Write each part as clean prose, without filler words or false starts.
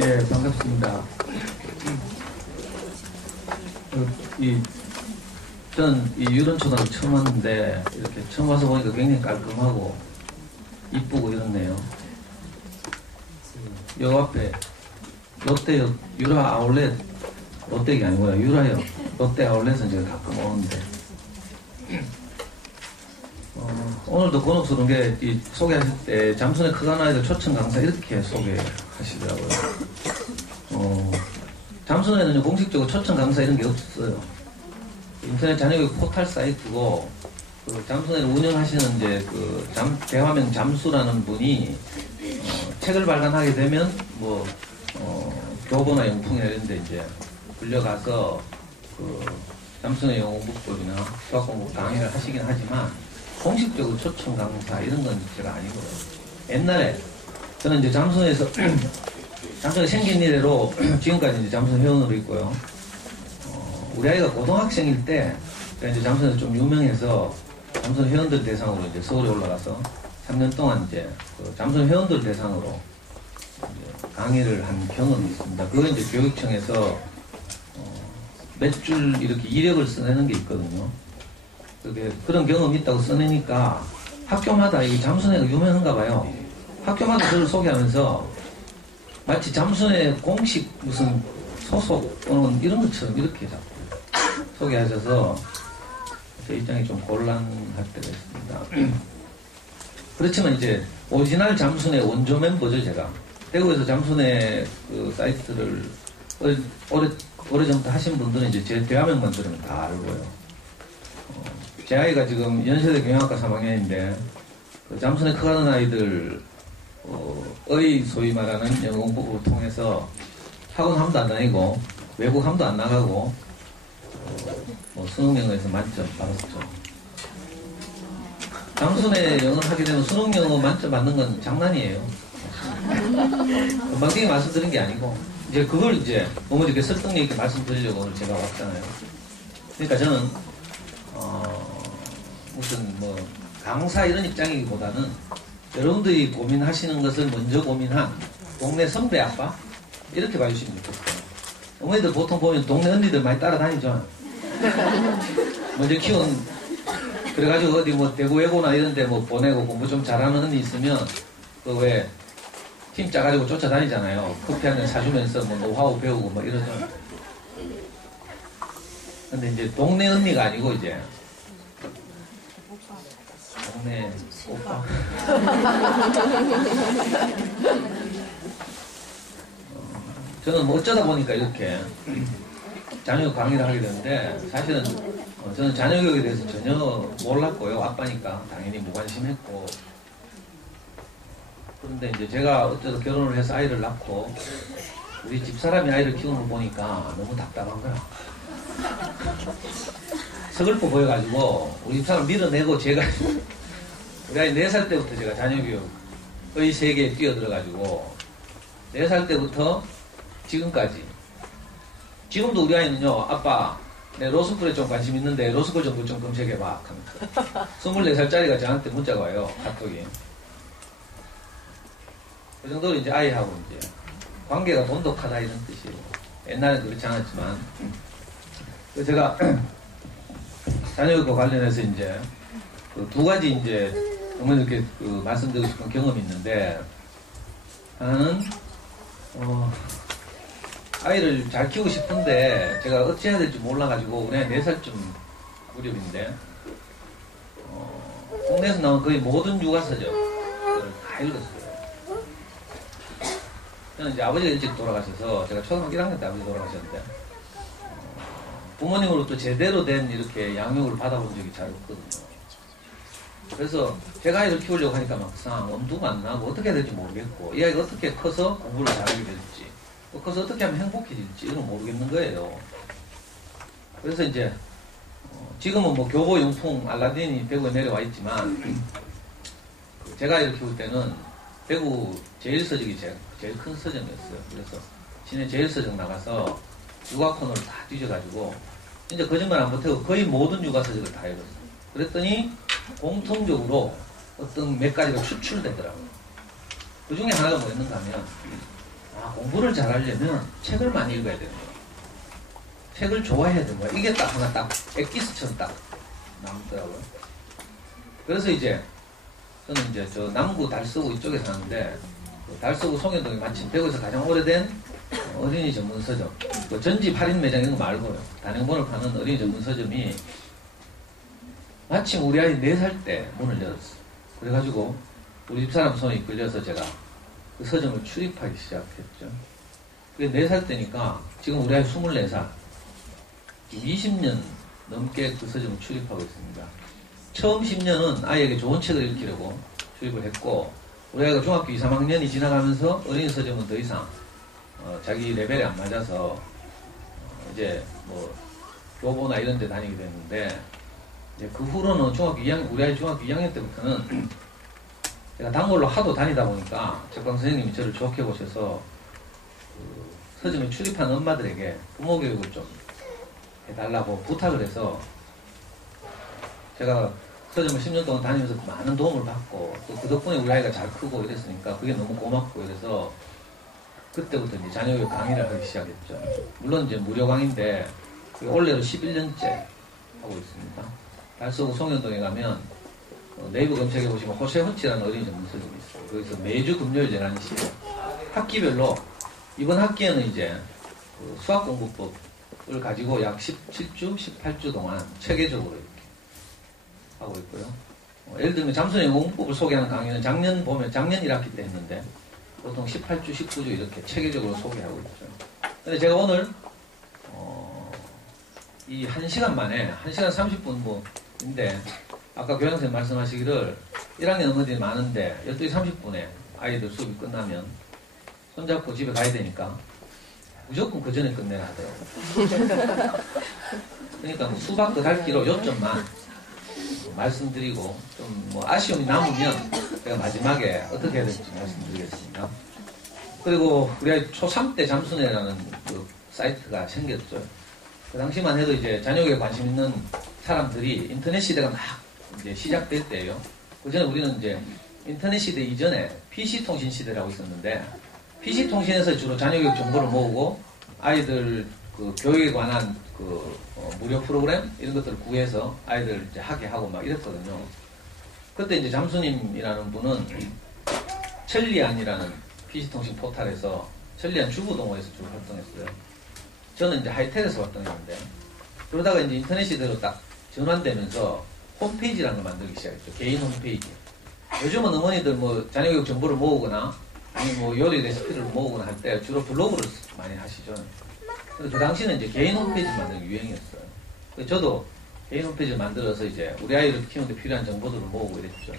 예, 반갑습니다. 저는 이 유런초등학교 처음 왔는데, 이렇게 처음 와서 보니까 굉장히 깔끔하고, 이쁘고 이렇네요. 요 앞에, 롯데 유라 아울렛, 롯데가 아니고요. 유라요. 롯데 아울렛은 제가 가끔 오는데. 오늘도 곤혹스러운 게, 소개하실 때, 잠수의 크간 아이들 초청 강사 이렇게 소개하시더라고요. 잠수에는 공식적으로 초청 강사 이런 게 없어요. 인터넷 자녀교육 포털 사이트고, 잠수를 운영하시는 이제 대화명 잠수라는 분이, 책을 발간하게 되면, 교보나 영풍이나 이런 데 이제 불려가서, 잠수의 영어북법이나 수학공부 강의를 하시긴 하지만, 공식적으로 초청 강사 이런 건 제가 아니고요. 옛날에 저는 이제 잠수에서 잠수가 생긴 이래로 지금까지 이제 잠수 회원으로 있고요. 우리 아이가 고등학생일 때 이제 잠수에서 좀 유명해서 잠수 회원들 대상으로 이제 서울에 올라가서 3년 동안 이제 잠수 회원들 대상으로 이제 강의를 한 경험이 있습니다. 그거 이제 교육청에서 몇 줄 이렇게 이력을 써내는 게 있거든요. 그런 경험이 있다고 써내니까 학교마다 이 잠수내가 유명한가 봐요. 학교마다 저를 소개하면서 마치 잠수내 공식 무슨 소속 또는 이런 것처럼 이렇게 자꾸 소개하셔서 제 입장이 좀 곤란할 때가 있습니다. 그렇지만 이제 오리지널 잠수내 원조 멤버죠. 제가 대구에서 잠수내 사이트를 오래전부터 하신 분들은 이제 제 대화명만 들으면 다 알고요. 제 아이가 지금 연세대 경영학과 3학년인데 잠수내 크가는 아이들 의 소위 말하는 영어 공부를 통해서 학원 함도 안 다니고 외국 함도 안 나가고 수능 영어에서 만점 받았죠. 잠수내 영어를 하게 되면 수능 영어 만점 받는 건 장난이에요. 금방지게 말씀드린 게 아니고 이제 그걸 이제 너무 이렇게 설득력 있게 말씀드리려고 오늘 제가 왔잖아요. 그러니까 저는 무슨 강사 이런 입장이기보다는 여러분들이 고민하시는 것을 먼저 고민한 동네 선배 아빠 이렇게 봐주시면 좋겠어요. 어머니들 보통 보면 동네 언니들 많이 따라다니죠. 먼저 키운 그래가지고 어디 대구 외고나 이런 데 보내고 공부 좀 잘하는 언니 있으면 왜 팀 짜가지고 쫓아다니잖아요. 커피 한 잔 사주면서 노하우 배우고 이러죠. 근데 이제 동네 언니가 아니고 이제 동네 오빠. 저는 어쩌다 보니까 이렇게 자녀 강의를 하게 되는데 사실은 저는 자녀 교육에 대해서 전혀 몰랐고요. 아빠니까 당연히 무관심했고. 그런데 이제 제가 어쩌다 결혼을 해서 아이를 낳고 우리 집사람이 아이를 키우는 걸 보니까 너무 답답한 거야. 서글퍼 보여가지고 우리 집사람 밀어내고 제가 우리 아이 4살 때부터 제가 자녀교육의 세계에 뛰어들어가지고 4살 때부터 지금까지 지금도 우리 아이는요 아빠 내 로스쿨에 좀 관심 있는데 로스쿨 정보 좀 검색해봐 하면서 24살짜리가 저한테 문자가 와요. 카톡이. 그 정도로 이제 아이하고 이제 관계가 돈독하다 이런 뜻이에요. 옛날엔 그렇지 않았지만 제가 자녀교육과 관련해서 이제 두 가지 이제 정말 이렇게 말씀드리고 싶은 경험이 있는데 하나는 아이를 잘 키우고 싶은데 제가 어찌해야 될지 몰라가지고 우리 아이 4살쯤 무렵인데 국내에서 나온 거의 모든 육아서적을 다 읽었어요. 저는 이제 아버지가 일찍 돌아가셔서 제가 초등학교 1학년 때 아버지 돌아가셨는데 부모님으로부터 제대로 된 이렇게 양육을 받아본 적이 잘 없거든요. 그래서 제가 아이를 키우려고 하니까 막상 엄두가 안 나고 어떻게 해야 될지 모르겠고 이 아이가 어떻게 커서 공부를 잘하게 될지 또 커서 어떻게 하면 행복해질지 이런 건 모르겠는 거예요. 그래서 이제 지금은 교보 용풍 알라딘이 대구에 내려와 있지만 제가 아이를 키울 때는 대구 제1서적이 제일 큰 서점이었어요. 그래서 시내 제1서적 나가서 육아 코너를 다 뒤져가지고 진짜 거짓말 안 못하고 거의 모든 육아서적을 다 읽었어요. 그랬더니 공통적으로 어떤 몇 가지가 추출되더라고요. 그 중에 하나가 뭐였는가 하면 공부를 잘하려면 책을 많이 읽어야 되는 거야. 책을 좋아해야 되는 거야. 이게 딱 하나 딱 엑기스처럼 딱 남더라고요. 그래서 이제 저는 이제 저 남구 달서구 이쪽에 사는데 그 달서구 송현동이 마침 대구에서 가장 오래된 어린이 전문 서점, 그 전집 할인 매장 이런 거 말고요. 단행본을 파는 어린이 전문 서점이 마침 우리 아이 4살 때 문을 열었어. 그래가지고 우리 집사람 손에 이끌려서 제가 그 서점을 출입하기 시작했죠. 그게 4살 때니까 지금 우리 아이 24살. 20년 넘게 그 서점을 출입하고 있습니다. 처음 10년은 아이에게 좋은 책을 읽히려고 출입을 했고, 우리 아이가 중학교 2, 3학년이 지나가면서 어린이 서점은 더 이상 자기 레벨에 안 맞아서 이제 뭐 교보나 이런 데 다니게 됐는데, 이제 그 후로는 우리 아이 중학교 2학년 때부터는 제가 단골로 하도 다니다 보니까 책방 선생님이 저를 좋게 보셔서 그 서점에 출입한 엄마들에게 부모 교육을 좀 해달라고 부탁을 해서 제가 서점을 10년 동안 다니면서 많은 도움을 받고 또 그 덕분에 우리 아이가 잘 크고 이랬으니까 그게 너무 고맙고 이래서 그때부터 이제 자녀교육 강의를 하기 시작했죠. 물론 이제 무료 강의인데 올해로 11년째 하고 있습니다. 달서구 송현동에 가면 네이버 검색해 보시면 호세훈치라는 어린이 전문 서점이 있어요. 거기서 매주 금요일 11시에 학기별로 이번 학기에는 이제 그 수학공부법을 가지고 약 17주, 18주 동안 체계적으로 이렇게 하고 있고요. 예를 들면 잠수의 공부법을 소개하는 강의는 작년 1학기 때 했는데 보통 18주, 19주 이렇게 체계적으로 소개하고 있죠. 근데 제가 오늘 이 1시간 만에 1시간 30분 뭐인데 아까 교양선생님 말씀하시기를 1학년 어머니들이 많은데 12시 30분에 아이들 수업이 끝나면 손잡고 집에 가야 되니까 무조건 그 전에 끝내라 하더라고요. 그러니까 뭐 수박도 닳기로 요점만 말씀드리고 좀 뭐 아쉬움이 남으면 제가 마지막에 어떻게 해야 될지 말씀드리겠습니다. 그리고 우리 아이 초3 때 잠수네라는 그 사이트가 생겼죠. 그 당시만 해도 이제 자녀교육에 관심 있는 사람들이 인터넷 시대가 막 이제 시작될 때예요. 그 전에 우리는 이제 인터넷 시대 이전에 PC 통신 시대라고 있었는데 PC 통신에서 주로 자녀교육 정보를 모으고 아이들 그 교육에 관한 그 무료 프로그램 이런 것들을 구해서 아이들 이제 하게 하고 막 이랬거든요. 그때 이제 잠수님이라는 분은 천리안이라는 PC 통신 포탈에서 천리안 주부동호회에서 주로 활동했어요. 저는 이제 하이텔에서 활동했는데 그러다가 이제 인터넷 시대로 딱 전환되면서 홈페이지라는 걸 만들기 시작했죠. 개인 홈페이지. 요즘은 어머니들 뭐 자녀교육 정보를 모으거나 아니면 뭐 요리 레시피를 모으거나 할 때 주로 블로그를 많이 하시죠. 근데 그 당시는 이제 개인 홈페이지 만드는 게 유행이었어요. 그래서 저도 개인 홈페이지를 만들어서 이제 우리 아이를 키우는데 필요한 정보들을 모으고 이랬죠.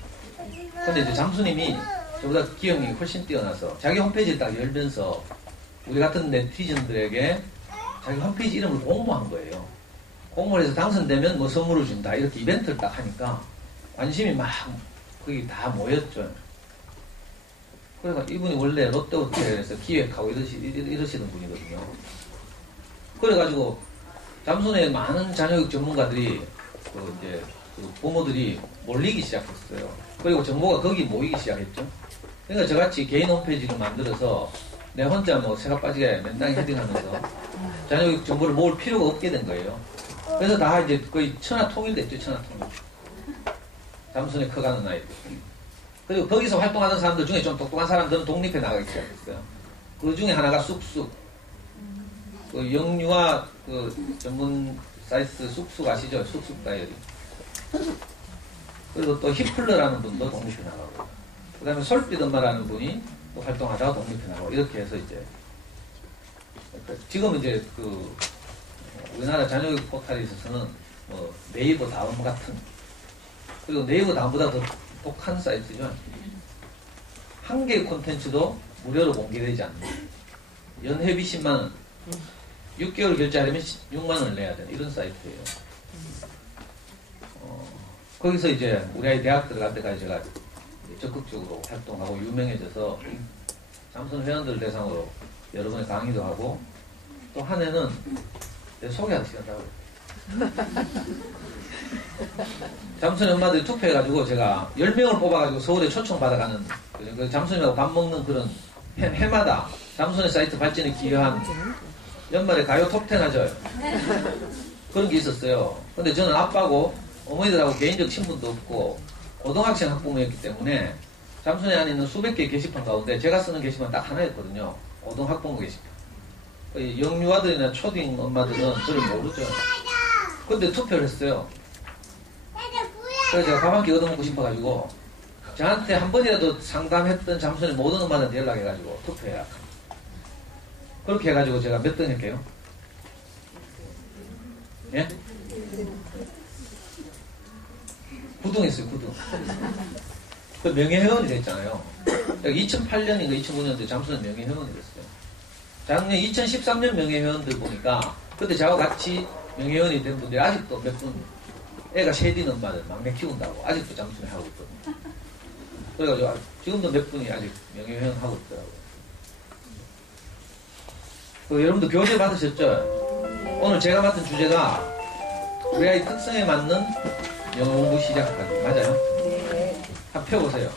근데 이제 잠수님이 저보다 기억력이 훨씬 뛰어나서 자기 홈페이지를 딱 열면서 우리 같은 네티즌들에게 자기 홈페이지 이름을 공모한 거예요. 공모를 해서 당선되면 뭐 선물을 준다 이렇게 이벤트를 딱 하니까 관심이 막 거기 다 모였죠. 그러니까 이분이 원래 롯데호텔에서 기획하고 이러시던 분이거든요. 그래가지고 잠수내 많은 자녀교육 전문가들이 이제 그 부모들이 몰리기 시작했어요. 그리고 정보가 거기 모이기 시작했죠. 그러니까 저같이 개인 홈페이지를 만들어서 내 혼자 뭐 새가 빠지게 맨날 헤딩하면서 자녀교육 정보를 모을 필요가 없게 된 거예요. 그래서 다 이제 거의 천하통일됐죠. 천하통일. 잠수내 커가는 아이들. 그리고 거기서 활동하던 사람들 중에 좀 똑똑한 사람들은 독립해 나가기 시작했어요. 그 중에 하나가 쑥쑥. 그 영유아 그 전문 사이트 쑥쑥 아시죠? 쑥쑥 다이어리. 그리고 또 히플러라는 분도 독립해 나가고. 그 다음에 솔빛 엄마라는 분이 또 활동하다가 독립해 나가고. 이렇게 해서 이제. 지금 이제 그 우리나라 자녀교육 포탈에 있어서는 뭐 네이버 다음 같은. 그리고 네이버 다음보다 더 독한 사이트죠. 한 개의 콘텐츠도 무료로 공개되지 않는. 연회비 10만원. 6개월 결제하려면 6만원을 내야 되는 이런 사이트예요. 거기서 이제 우리 아이 대학 들어갈 때까지 제가 적극적으로 활동하고 유명해져서 잠수는 회원들 대상으로 여러 번의 강의도 하고 또 한 해는 내 소개하는 시간도 하고 잠수는 엄마들이 투표해가지고 제가 10명을 뽑아가지고 서울에 초청받아가는 그 잠수님하고 밥 먹는 그런 해마다 삼손의 사이트 발전에 기여한 연말에 가요 톱10 하죠. 그런 게 있었어요. 근데 저는 아빠고 어머니들하고 개인적 친분도 없고 고등학생 학부모였기 때문에 삼손에 안에 있는 수백 개의 게시판 가운데 제가 쓰는 게시판 딱 하나였거든요. 고등학부모 게시판. 영유아들이나 초딩 엄마들은 저를 모르죠. 근데 투표를 했어요. 그래서 제가 밥 한 끼 얻어먹고 싶어가지고 저한테 한 번이라도 상담했던 잠수의 모든 엄마들한테 연락해가지고 투표해라. 그렇게 해가지고 제가 몇 등 할게요? 예? 9등 했어요, 9등. 그 명예회원이 됐잖아요. 2008년인가 2009년도에 잠수는 명예회원이 됐어요. 작년 2013년 명예회원들 보니까 그때 저하고 같이 명예회원이 된 분들이 아직도 몇 분, 애가 셋인 엄마들 막내 키운다고 아직도 잠수를 하고 있거든요. 그래가지고 지금도 몇 분이 아직 명예회원 하고 있더라고요. 여러분도 교재 받으셨죠? 오늘 제가 맡은 주제가 우리 아이 특성에 맞는 영어 공부 시작하기. 맞아요? 네. 한번 펴보세요.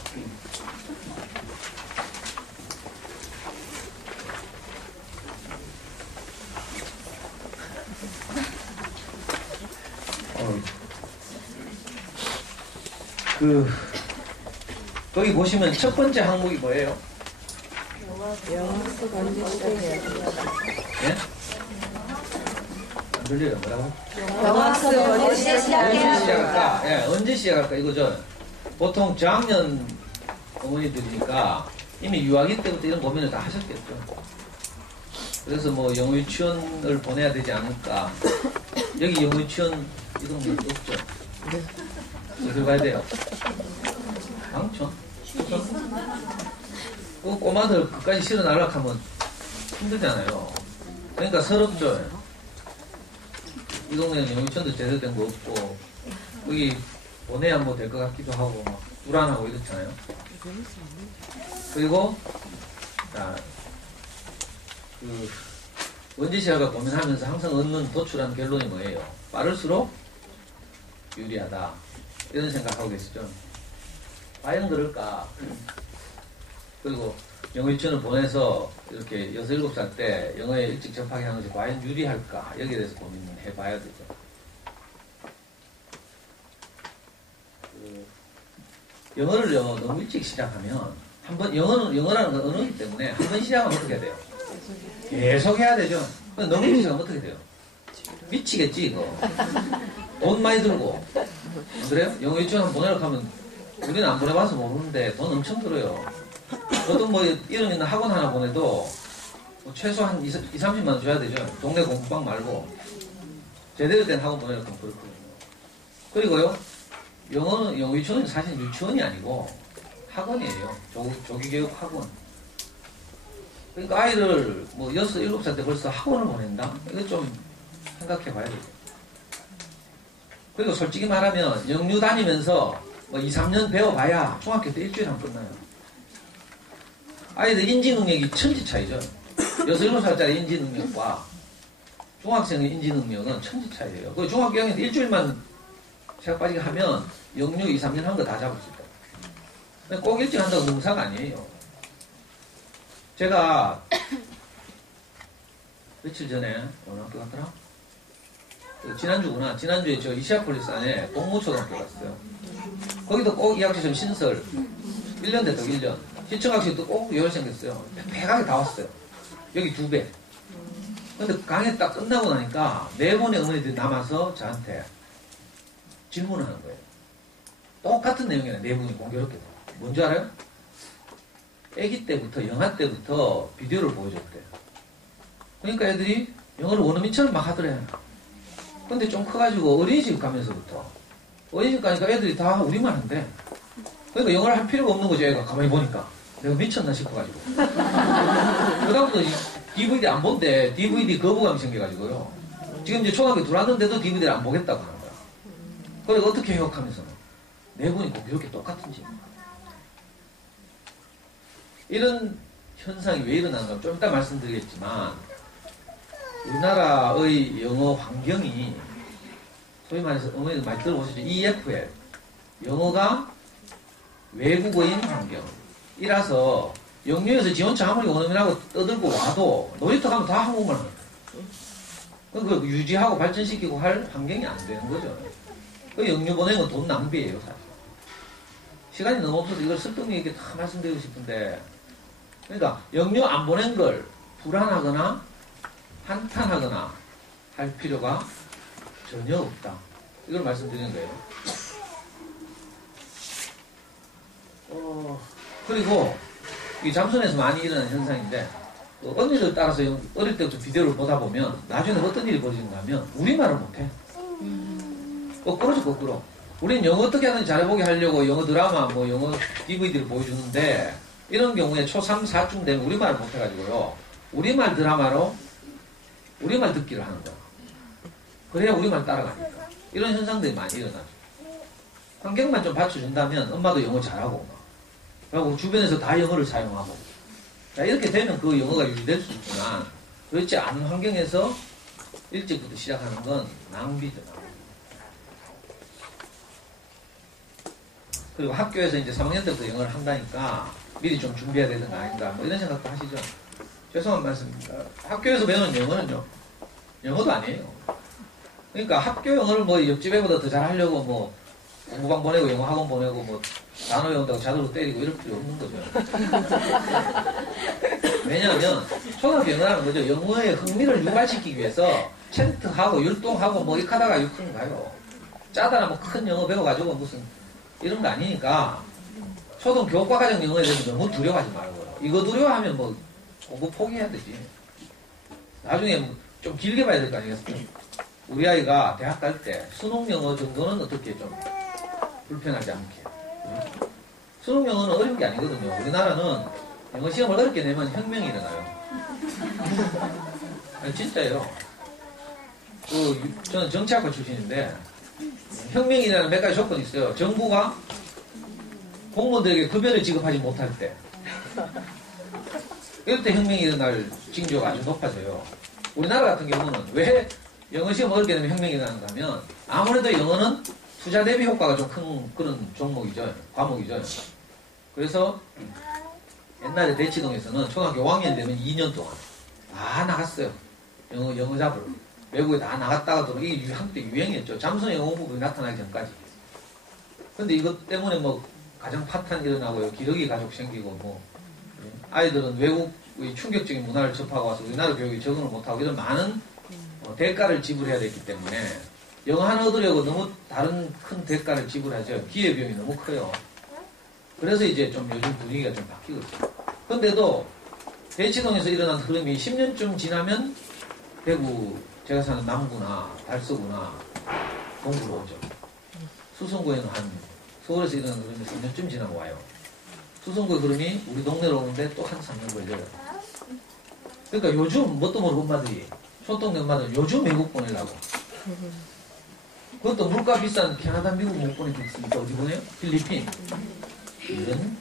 거기 보시면 첫 번째 항목이 뭐예요? 영어 속 언제 시작해요? 예? 안 들려요? 뭐라고? 영어 속 언제 시작할까? 예, 언제 시작할까? 이거죠. 보통 저학년 어머니들이니까 이미 유아기 때부터 이런 고민을 다 하셨겠죠. 그래서 뭐 영어 유치원을 보내야 되지 않을까. 여기 영어 유치원 이런 것도 없죠. 어디로 가야 돼요? 방촌? 그 꼬마들 끝까지 실어 날라고 하면 힘들잖아요. 그러니까 서럽죠. 이 동네는 영어 유치원도 제대로 된 거 없고 여기 보내야 뭐 될 것 같기도 하고 막 불안하고 이렇잖아요. 그리고 언제 시작을 고민하면서 항상 얻는 도출하는 결론이 뭐예요? 빠를수록 유리하다. 이런 생각하고 계시죠? 과연 그럴까? 그리고 영어 유치원을 보내서 이렇게 6, 7살 때 영어에 일찍 접하게 하는 것이 과연 유리할까? 여기에 대해서 고민을 해봐야 되죠. 영어를요, 너무 일찍 시작하면, 영어라는 건 언어이기 때문에 한 번 시작하면 어떻게 돼요? 계속 해야 되죠. 너무 일찍 시작하면 어떻게 돼요? 미치겠지, 이거. 돈 많이 들고. 안 그래요? 영어 유치원 한번 보내려고 하면, 우리는 안 보내봐서 모르는데 돈 엄청 들어요. 보통 뭐, 이런 있는 학원 하나 보내도, 뭐 최소 한 30만 원 줘야 되죠. 동네 공부방 말고. 제대로 된 학원 보내려고 하면 그렇거든요. 그리고요, 영어 유치원은 사실 유치원이 아니고 학원이에요. 조기교육 학원. 그러니까 아이를 뭐 6, 7살 때 벌써 학원을 보낸다? 이거 좀 생각해 봐야 되죠. 그리고 솔직히 말하면 영유 다니면서 뭐 2, 3년 배워봐야 중학교 때 일주일에 한 번 끝나요. 아이들 인지 능력이 천지 차이죠. 6, 7살짜리 인지 능력과 중학생의 인지 능력은 천지 차이예요. 그 중학교 2학년 때 일주일만 시작 빠지게 하면 영유 2, 3년 한 거 다 잡을 수 있다. 꼭 일찍 한다고 능사가 아니에요. 제가 며칠 전에 어느 학교 갔더라? 지난주구나. 지난주에 저 이시아폴리스 안에 동무초등학교 갔어요. 거기도 꼭 이 학교 좀 신설 1년 됐다고 1년. 시청학생도 꼭 여열 생겼어요. 백하게 다 왔어요. 여기 2배. 근데 강의 딱 끝나고 나니까 4번의 어머니들이 남아서 저한테 질문을 하는 거예요. 똑같은 내용이네. 4분이 공교롭게도. 뭔지 알아요? 아기 때부터, 영아 때부터 비디오를 보여줬대요. 그러니까 애들이 영어를 원어민처럼 막 하더래. 근데 좀 커가지고 어린이집 가면서부터. 어린이집 가니까 애들이 다 우리말 한대. 그러니까 영어를 할 필요가 없는 거죠. 애가 가만히 보니까. 내가 미쳤나 싶어가지고. 그다음부터 DVD 안 본대. DVD 거부감이 생겨가지고요. 지금 이제 초등학교 들어왔는데도 DVD를 안 보겠다고 하는 거야. 그래서 어떻게 해요? 하면서. 4분이 꼭 이렇게 똑같은지. 이런 현상이 왜 일어나는가 좀 이따 말씀드리겠지만 우리나라의 영어 환경이 소위 말해서 어머니들 많이 들어보시죠. EFL 영어가 외국어인 환경이라서 영유에서 지원차 아무리 원어민하고 떠들고 와도 놀이터 가면 다 한국말 하는 거예요. 그 유지하고 발전시키고 할 환경이 안 되는 거죠. 그 영유 보내는 건 돈 낭비예요, 사실. 시간이 너무 없어서 이걸 설득력 있게 다 말씀드리고 싶은데, 그러니까 영유 안 보낸 걸 불안하거나 한탄하거나 할 필요가 전혀 없다. 이걸 말씀드리는 거예요. 그리고 이 잠수원에서 많이 일어나는 현상인데, 언니를 따라서 어릴 때부터 비디오를 보다 보면 나중에 어떤 일이 벌어지는가 하면 우리말을 못해. 거꾸로죠, 거꾸로. 우리는 영어 어떻게 하는지 잘해보게 하려고 영어 드라마, 뭐 영어 DVD를 보여주는데, 이런 경우에 초3, 4쯤 되면 우리말을 못해가지고요. 우리말 드라마로 우리말 듣기를 하는 거야. 그래야 우리말 따라가니까. 이런 현상들이 많이 일어나죠. 환경만 좀 받쳐준다면 엄마도 영어 잘하고, 그리고 주변에서 다 영어를 사용하고. 자, 이렇게 되면 그 영어가 유지될 수 있지만, 그렇지 않은 환경에서 일찍부터 시작하는 건 낭비죠. 그리고 학교에서 이제 3학년 때부터 영어를 한다니까 미리 좀 준비해야 되는 거 아닌가, 뭐 이런 생각도 하시죠. 죄송한 말씀입니다. 학교에서 배우는 영어는요, 영어도 아니에요. 그러니까 학교 영어를 뭐 옆집 애보다 더 잘하려고 뭐 공부방 보내고 영어 학원 보내고 뭐 단어 외운다고 자도로 때리고 이럴 필요 없는 거죠. 왜냐하면 초등학교 영어라는 거죠. 영어의 흥미를 유발시키기 위해서 챈트하고 율동하고 뭐 이렇게 하다가 육군 가요. 짜다나 뭐 큰 영어 배워가지고 무슨 이런 거 아니니까 초등 교과과정 영어에 대해서 너무 두려워하지 말고, 이거 두려워하면 뭐 공부 포기해야 되지. 나중에 좀 길게 봐야 될 거 아니겠어요? 우리 아이가 대학 갈 때 수능 영어 정도는 어떻게 좀 불편하지 않게. 수능 영어는 어려운 게 아니거든요. 우리나라는 영어 시험을 어렵게 내면 혁명이 일어나요. 아니, 진짜예요. 저는 정치학과 출신인데 혁명이라는 몇 가지 조건이 있어요. 정부가 공무원들에게 급여를 지급하지 못할 때, 이럴 때 혁명이 일어날 징조가 아주 높아져요. 우리나라 같은 경우는 왜 영어 시험 어렵게 되면 혁명이 일어나는가 하면, 아무래도 영어는 투자 대비 효과가 좀 큰 그런 종목이죠. 과목이죠. 그래서 옛날에 대치동에서는 초등학교 5학년 되면 2년 동안 다 나갔어요. 영어 잡으러. 외국에 다 나갔다가 또 이게 한때 유행이었죠. 잠수원 영어 공부가 나타나기 전까지. 근데 이것 때문에 뭐 가정 파탄 일어나고요. 기러기 가족 생기고 뭐 아이들은 외국의 충격적인 문화를 접하고 와서 우리나라 교육에 적응을 못하고 이런 많은 대가를 지불해야 되기 때문에 영어 하나 얻으려고 너무 다른 큰 대가를 지불하죠. 기회비용이 너무 커요. 그래서 이제 좀 요즘 분위기가 좀 바뀌고 있어요. 근데도 대치동에서 일어난 흐름이 10년쯤 지나면 대구, 제가 사는 남구나 달서구나 동구로 오죠. 수성구에는 서울에서 일어난 흐름이 3년쯤 지나고 와요. 수성구의 흐름이 우리 동네로 오는데 또 한 3년 걸려요. 그러니까 요즘 뭣도 모르고 엄마들이, 초동네 엄마들은 요즘 외국 보내려고. 그것도 물가 비싼 캐나다, 미국 못 보내겠으니까 어디 보내요? 필리핀. 이런?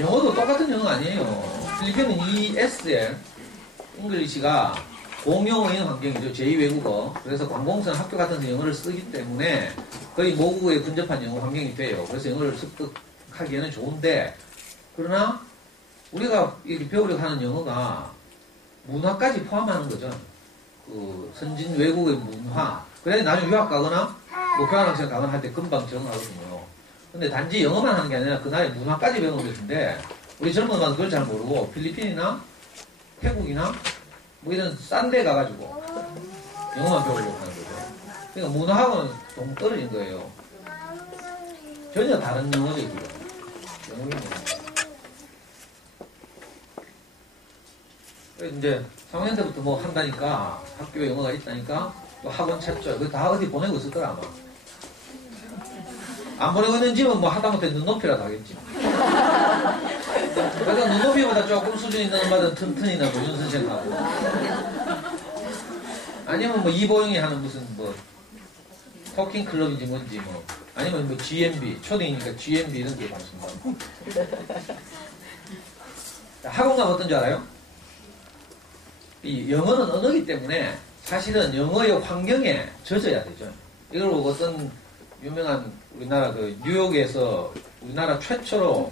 영어도 똑같은 영어 아니에요. 필리핀은 ESL, 잉글리시가 공용어인 환경이죠. 제2외국어. 그래서 관공서나 학교 같은 데 영어를 쓰기 때문에 거의 모국어에 근접한 영어 환경이 돼요. 그래서 영어를 습득하기에는 좋은데, 그러나 우리가 이렇게 배우려고 하는 영어가 문화까지 포함하는 거죠. 그 선진 외국의 문화. 그래야 나중에 유학 가거나 뭐 교환학생 가거나 할 때 금방 적응하거든요. 근데 단지 영어만 하는 게 아니라 그 나라의 문화까지 배우는 것인데, 우리 젊은 엄마는 그걸 잘 모르고 필리핀이나 태국이나 뭐 이런 싼 데 가가지고 영어만 배우려고 하는 거죠. 그러니까 문화하고는 동떨어진 거예요. 전혀 다른 영어죠, 지금. 영어는 이제 3학년 때부터 뭐 한다니까, 학교에 영어가 있다니까 또 학원 찾죠. 그거 다 어디 보내고 있을 거라, 아마. 안 보내고 있는 집은 뭐 하다못해 눈높이라도 하겠지. 그래서 눈높이보다 조금 수준 있는 엄마들은 튼튼이나 뭐 윤 선생하고, 아니면 뭐 이보영이 하는 무슨 뭐 토킹 클럽인지 뭔지 뭐, 아니면 뭐 GMB, 초딩이니까 GMB 이런 게 많습니다. 학원 가면 어떤 줄 알아요? 이 영어는 언어이기 때문에 사실은 영어의 환경에 젖어야 되죠. 이걸 어떤 유명한 우리나라 그 뉴욕에서 우리나라 최초로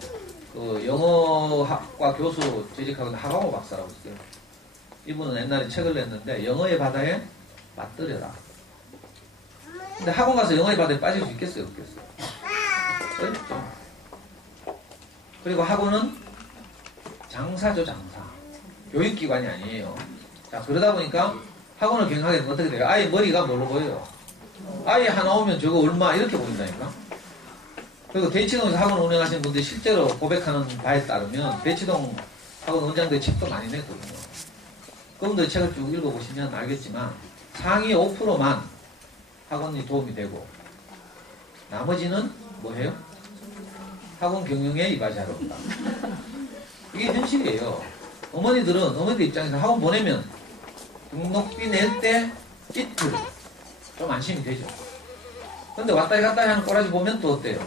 그 영어학과 교수 재직하고 있는 하강호 박사라고 있어요. 이분은 옛날에 책을 냈는데 영어의 바다에 맞들여라. 근데 학원 가서 영어의 바다에 빠질 수 있겠어요? 없겠어요? 어렵죠. 그리고 학원은 장사죠, 장사. 교육기관이 아니에요. 자, 그러다 보니까 학원을 경영하게 되면 어떻게 돼요? 아이 머리가 뭘로 보여요? 아이 하나 오면 저거 얼마 이렇게 보인다니까? 그리고 대치동에서 학원 운영하시는 분들이 실제로 고백하는 바에 따르면 대치동 학원 원장들 책도 많이 냈거든요. 그분들 책을 쭉 읽어보시면 알겠지만 상위 5%만 학원이 도움이 되고 나머지는 뭐해요? 학원 경영에 이바지하러 온다. 이게 현실이에요. 어머니들 입장에서 학원 보내면 등록비 낼 때 이틀 좀 안심이 되죠. 근데 왔다리 갔다리 하는 꼬라지 보면 또 어때요?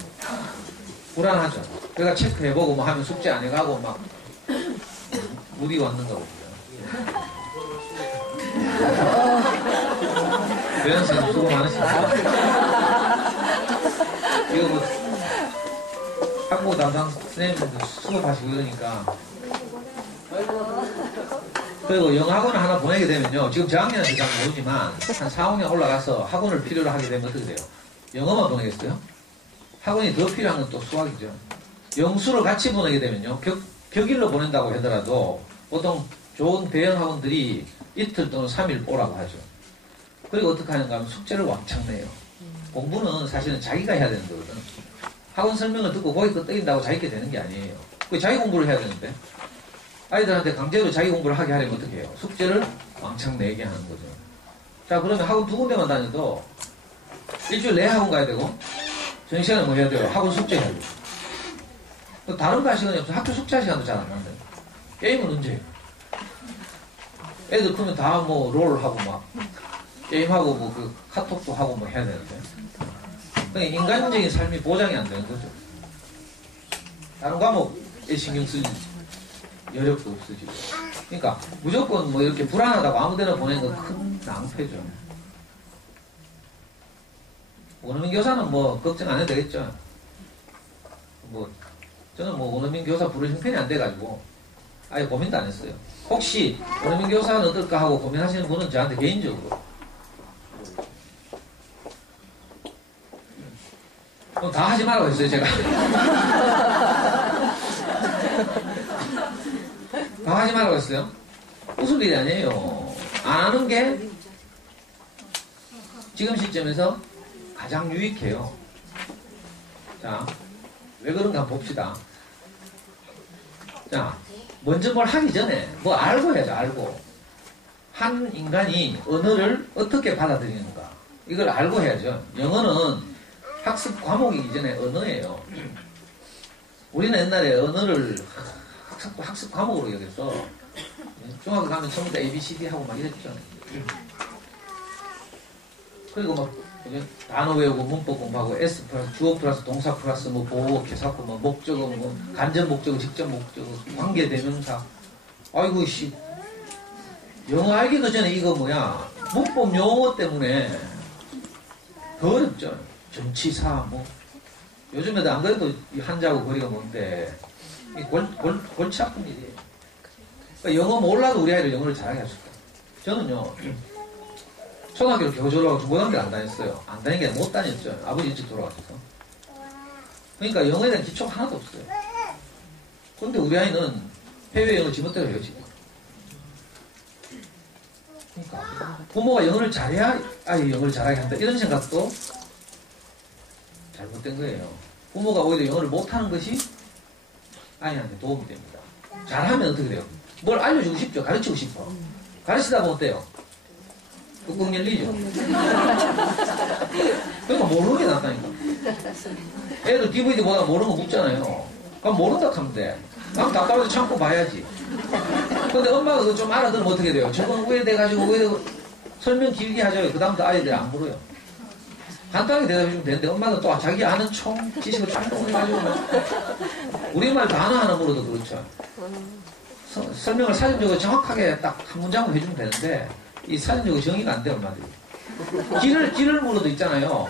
불안하죠. 그러니까 체크해보고 뭐 하면 숙제 안 해가고 막 무디 왔는가 봅니다. 교양생님 수고 많으십니다. 이거 뭐 학부 담당 선생님들 수업하시고 이러니까. 그리고 영어학원을 하나 보내게 되면요. 지금 저학년은 잘 모르지만 한 4, 5년 올라가서 학원을 필요로 하게 되면 어떻게 돼요? 영어만 보내겠어요? 학원이 더 필요한 건 또 수학이죠. 영수를 같이 보내게 되면요. 격일로 보낸다고 하더라도 보통 좋은 대형 학원들이 이틀 또는 3일 오라고 하죠. 그리고 어떻게 하는가 하면 숙제를 왕창 내요. 공부는 사실은 자기가 해야 되는 거거든. 학원 설명을 듣고 거기 거 떠인다고 자기게 되는 게 아니에요. 그 자기 공부를 해야 되는데 아이들한테 강제로 자기 공부를 하게 하려면 어떻게 해요? 숙제를 왕창 내게 하는 거죠. 자, 그러면 학원 2군데만 다녀도 일주일 내 학원 가야 되고 정시간에 뭐 해야 돼요? 학원 숙제 해야 돼요. 다른 거 할 시간이 없어. 학교 숙제 할 시간도 잘 안 난다. 게임은 언제 해요? 애들 크면 다 뭐 롤하고 막 게임하고 뭐 그 카톡도 하고 뭐 해야 되는데 그러니까 인간적인 삶이 보장이 안 되는 거죠. 다른 과목에 신경 쓸 여력도 없어지고. 그러니까 무조건 뭐 이렇게 불안하다고 아무데나 보내는 건 큰 낭패죠. 원어민 교사는 뭐 걱정 안 해도 되겠죠. 뭐 저는 뭐 원어민 교사 부를 형편이 안 돼가지고 아예 고민도 안 했어요. 혹시 원어민 교사는 어떨까 하고 고민하시는 분은 저한테 개인적으로 그럼 다 하지 말라고 했어요, 제가. 다 하지 말라고 했어요. 웃을 일이 아니에요. 안 하는 게 지금 시점에서 가장 유익해요. 자, 왜 그런가 한번 봅시다. 자, 먼저 뭘 하기 전에 뭐 알고 해야죠, 알고. 한 인간이 언어를 어떻게 받아들이는가. 이걸 알고 해야죠. 영어는 학습 과목이기 전에 언어예요. 우리는 옛날에 언어를 학습 과목으로 여겼어. 중학교 가면 처음부터 ABCD 하고 막 이랬죠. 그리고 막 단어 외우고 문법 공부하고 S 플러스 주어 플러스 동사 플러스 뭐 보호 개사구 뭐 목적어 뭐 간접 목적어 직접 목적어 관계 대명사. 아이고 씨 영어 알기도 전에 이거 뭐야 문법 용어 때문에 더 어렵죠. 정치사 뭐 요즘에도 안 그래도 이 한자하고 거리가 먼데 이 골치 아픈 일이에요. 그러니까 영어 몰라도 우리 아이를 영어를 잘하게 할 수 있다. 저는요 초등학교를 겨우 졸업하고 중고등학교를 안 다녔어요. 안 다닌 게 못 다녔죠. 아버지 일찍 돌아가셔서. 그러니까 영어에 대한 기초가 하나도 없어요. 근데 우리 아이는 해외 영어 지멋대로 해요 지금. 그러니까 부모가 영어를 잘해야 아이 영어를 잘하게 한다 이런 생각도 잘못된 거예요. 부모가 오히려 영어를 못하는 것이 아이한테 도움이 됩니다. 잘하면 어떻게 돼요? 뭘 알려주고 싶죠. 가르치고 싶어. 가르치다 보면 어때요? 꾹꾹 열리죠. 그러니까 모르는 게 낫다니까. 애들 DVD 보다 모르는 거 묻잖아요. 그럼 모른다 하면 돼. 그럼 답답해서 참고 봐야지. 근데 엄마가 그거 좀 알아들으면 어떻게 돼요? 저건 우회돼가지고 왜 설명 길게 하죠. 그 다음부터 아이들이 안 물어요. 간단하게 대답해주면 되는데 엄마는 또 자기 아는 총 지식을 쫙해가지고 우리말 단어 하나 물어도 그렇죠. 설명을 사전적으로 정확하게 딱 한 문장으로 해주면 되는데 이 사전적으로 정의가 안 돼 엄마들이. 길을 물어도 있잖아요.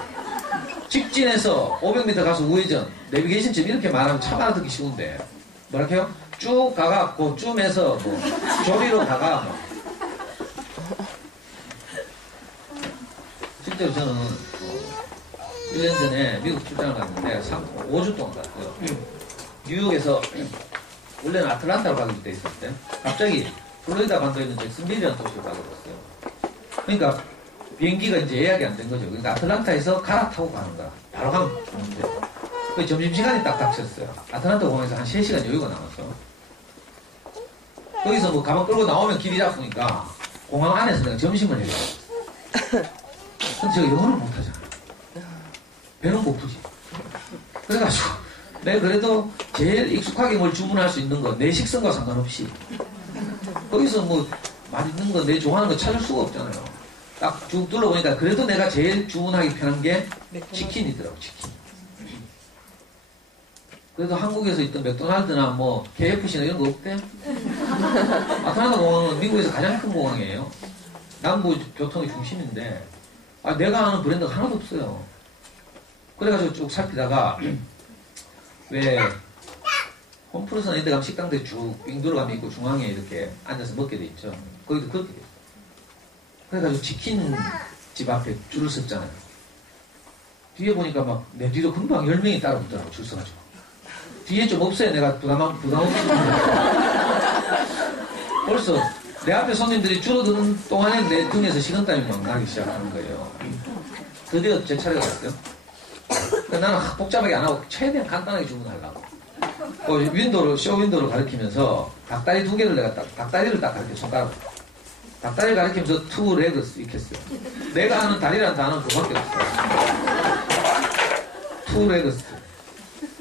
직진해서 500m 가서 우회전, 내비게이션 지금 이렇게 말하면 참 알아듣기 쉬운데, 뭐랄까요? 쭉 가갖고, 쯤에서 뭐, 조리로 가가, 뭐. 실제로 저는 1년 전에 미국 출장을 갔는데 5주 동안 갔어요. 뉴욕에서 원래는 아틀란타로 가기로 돼 있었대. 갑자기 플로리다 반도에 있는 잭슨빌이라는 도시로 가게 됐어요. 그러니까 비행기가 이제 예약이 안 된 거죠. 그러니까 아틀란타에서 갈아타고 가는 거야. 바로 가면 좋은데. 그 점심시간이 딱 닥쳤어요. 아틀란타 공항에서 한 3시간 여유가 남았어. 거기서 뭐 가방 끌고 나오면 길이 잡으니까 공항 안에서 내가 점심을 해요. 근데 제가 영어를 못하잖아. 배는 고프지. 그래가지고 내가 그래도 제일 익숙하게 뭘 주문할 수 있는 거, 내 식성과 상관없이 거기서 뭐 맛있는 거, 내 좋아하는 거 찾을 수가 없잖아요. 딱 쭉 둘러보니까 그래도 내가 제일 주문하기 편한 게 치킨이더라고. 치킨. 그래도 한국에서 있던 맥도날드나 뭐 KFC나 이런 거 없대. 아틀란타 공항은 미국에서 가장 큰 공항이에요. 남부 교통의 중심인데 내가 아는 브랜드가 하나도 없어요. 그래가지고 쭉 살피다가 왜 홈프로스나 이런 데 가면 식당들이 쭉 빙 들어가면 있고 중앙에 이렇게 앉아서 먹게 돼 있죠. 거기도 그렇게 돼 있어요. 그래가지고 치킨집 앞에 줄을 섰잖아요. 뒤에 보니까 막 내 뒤로 금방 10명이 따라 붙더라고. 줄 서가지고. 뒤에 좀 없어야 내가 부담 없이 벌써 내 앞에 손님들이 줄어드는 동안에 내 등에서 식은땀이 막 나기 시작하는 거예요. 드디어 제 차례가 왔어요. 나는 복잡하게 안 하고 최대한 간단하게 주문하려고. 쇼 윈도를 가리키면서 닭다리 2개를 내가 닭다리를 딱 가리켜, 손가락으로. 닭다리를 가리키면서 투 레그스 이렇게 했어요. 내가 아는 다리라는 단어는 그밖에 없어. 투 레그스.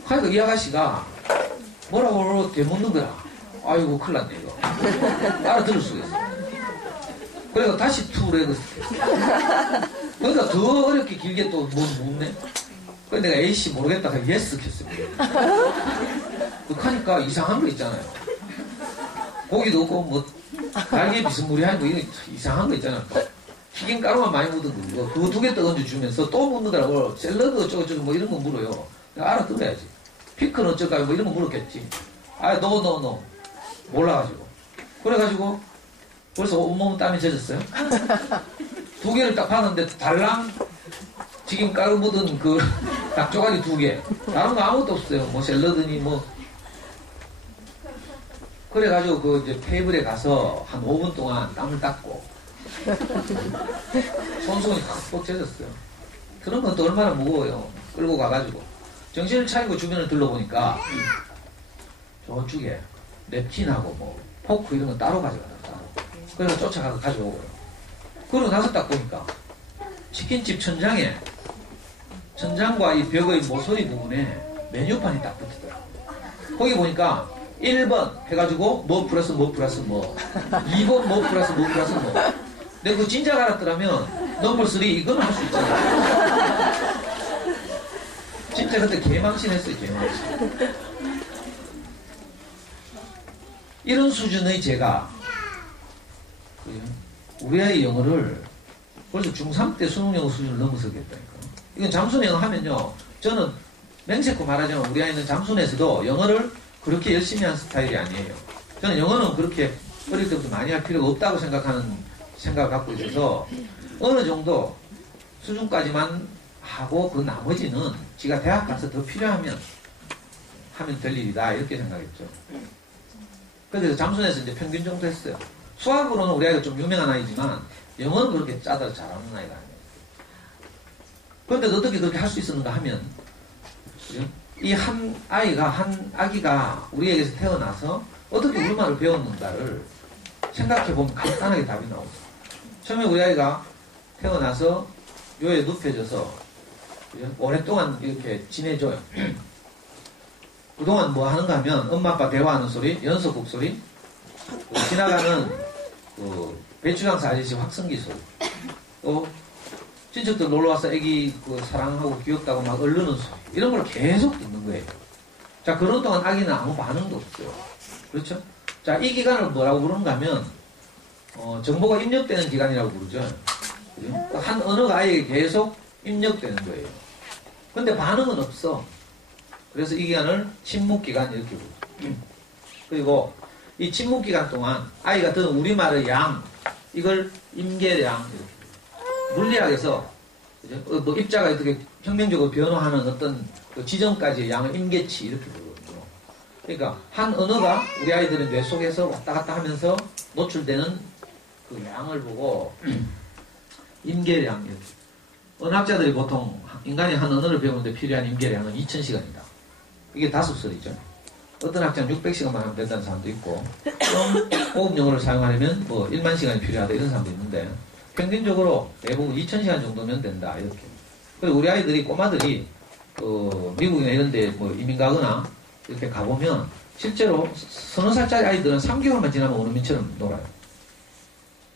그러니까 이 아가씨가 뭐라고 되묻는 거야. 아이고, 큰일 났네, 이거. 알아들을 수가 있어. 그래서 다시 투 레그스. 그러니까 더 어렵게 길게 또 묻네. 그래서 내가 A씨 모르겠다 해서 예스 켰어요. 그러니까 이상한 거 있잖아요. 고기도 없고, 뭐, 달걀 비스무리한 거, 이거 이상한 거 있잖아요. 튀김가루만 많이 묻은 거, 그거 2개 떠 주면서 또 묻는 거라고, 샐러드 어쩌고저쩌고 뭐 이런 거 물어요. 내가 알아들어야지. 피클 어쩌까 뭐 이런 거 물었겠지. 노. 몰라가지고. 그래가지고, 벌써 온몸 땀이 젖었어요. 2개를 딱 봤는데, 달랑, 지금 가루 묻은 그 닭조가리 2개. 다른 거 아무것도 없어요. 뭐 샐러드니 뭐. 그래가지고 그 이제 테이블에 가서 한 5분 동안 땀을 닦고 손수건이 팍 젖었어요. 그런 건 또 얼마나 무거워요. 끌고 가가지고 정신을 차리고 주변을 둘러보니까 저쪽에 냅킨하고 뭐 포크 이런 거 따로 가져가라. 따로. 그래서 쫓아가서 가져오고요. 그러고 나서 딱 보니까 치킨집 천장과 이 벽의 모서리 부분에 메뉴판이 딱 붙었더라고요. 거기 보니까 1번 해가지고 뭐 플러스 뭐 2번 뭐 플러스 뭐 내가 그거 진작 알았더라면 넘버 3 이거는 할 수 있잖아요. 진짜 그때 개망신했어요. 개망신. 이런 수준의 제가 우리 아이 영어를 벌써 중3 때 수능 영어 수준을 넘어서겠다니까. 이건 잠수는 영어 하면요, 저는 맹세코 말하자면 우리 아이는 잠수에서도 영어를 그렇게 열심히 한 스타일이 아니에요. 저는 영어는 그렇게 어릴 때부터 많이 할 필요가 없다고 생각을 갖고 있어서 어느 정도 수준까지만 하고 그 나머지는 지가 대학 가서 더 필요하면 하면 될 일이다 이렇게 생각했죠. 그래서 잠수에서 이제 평균 정도 했어요. 수학으로는 우리 아이가 좀 유명한 아이지만 영어는 그렇게 짜다 잘하는 아이가 아니에요. 그런데 어떻게 그렇게 할 수 있었는가 하면 이 한 아기가 우리에게서 태어나서 어떻게 우리말을 배웠는가를 생각해보면 간단하게 답이 나오죠. 처음에 우리 아이가 태어나서 묘에 눕혀져서 오랫동안 이렇게 지내줘요. 그동안 뭐 하는가 하면 엄마 아빠 대화하는 소리, 연속곡 소리, 지나가는 그 배추장사 아저씨 확성기 소리, 또 친척들 놀러와서 애기 그 사랑하고 귀엽다고 막 얼르는 소리, 이런 걸 계속 듣는 거예요. 자, 그런 동안 아기는 아무 반응도 없어요. 그렇죠? 자, 이 기간을 뭐라고 부르는가 하면 정보가 입력되는 기간이라고 부르죠. 한 언어가 아이에게 계속 입력되는 거예요. 근데 반응은 없어. 그래서 이 기간을 침묵기간 이렇게 부르죠. 그리고 이 침묵기간 동안 아이가 듣는 우리말의 양, 이걸 임계량 이렇게 부르죠. 물리학에서 그죠? 뭐 입자가 어떻게 혁명적으로 변화하는 어떤 그 지점까지의 양을 임계치 이렇게 부르거든요. 그러니까 한 언어가 우리 아이들의 뇌 속에서 왔다 갔다 하면서 노출되는 그 양을 보고 임계량 이렇게. 언어학자들이 보통 인간이 한 언어를 배우는데 필요한 임계량은 2000시간이다. 이게 다수설이죠. 어떤 학자는 600시간만 하면 된다는 사람도 있고, 호흡 영어를 사용하려면 뭐 1만 시간이 필요하다 이런 사람도 있는데, 평균적으로 대부분 2000시간 정도면 된다 이렇게. 그리고 우리 아이들이 꼬마들이 미국이나 이런 데 뭐 이민 가거나 이렇게 가보면 실제로 서너 살짜리 아이들은 3개월만 지나면 어른민처럼 놀아요.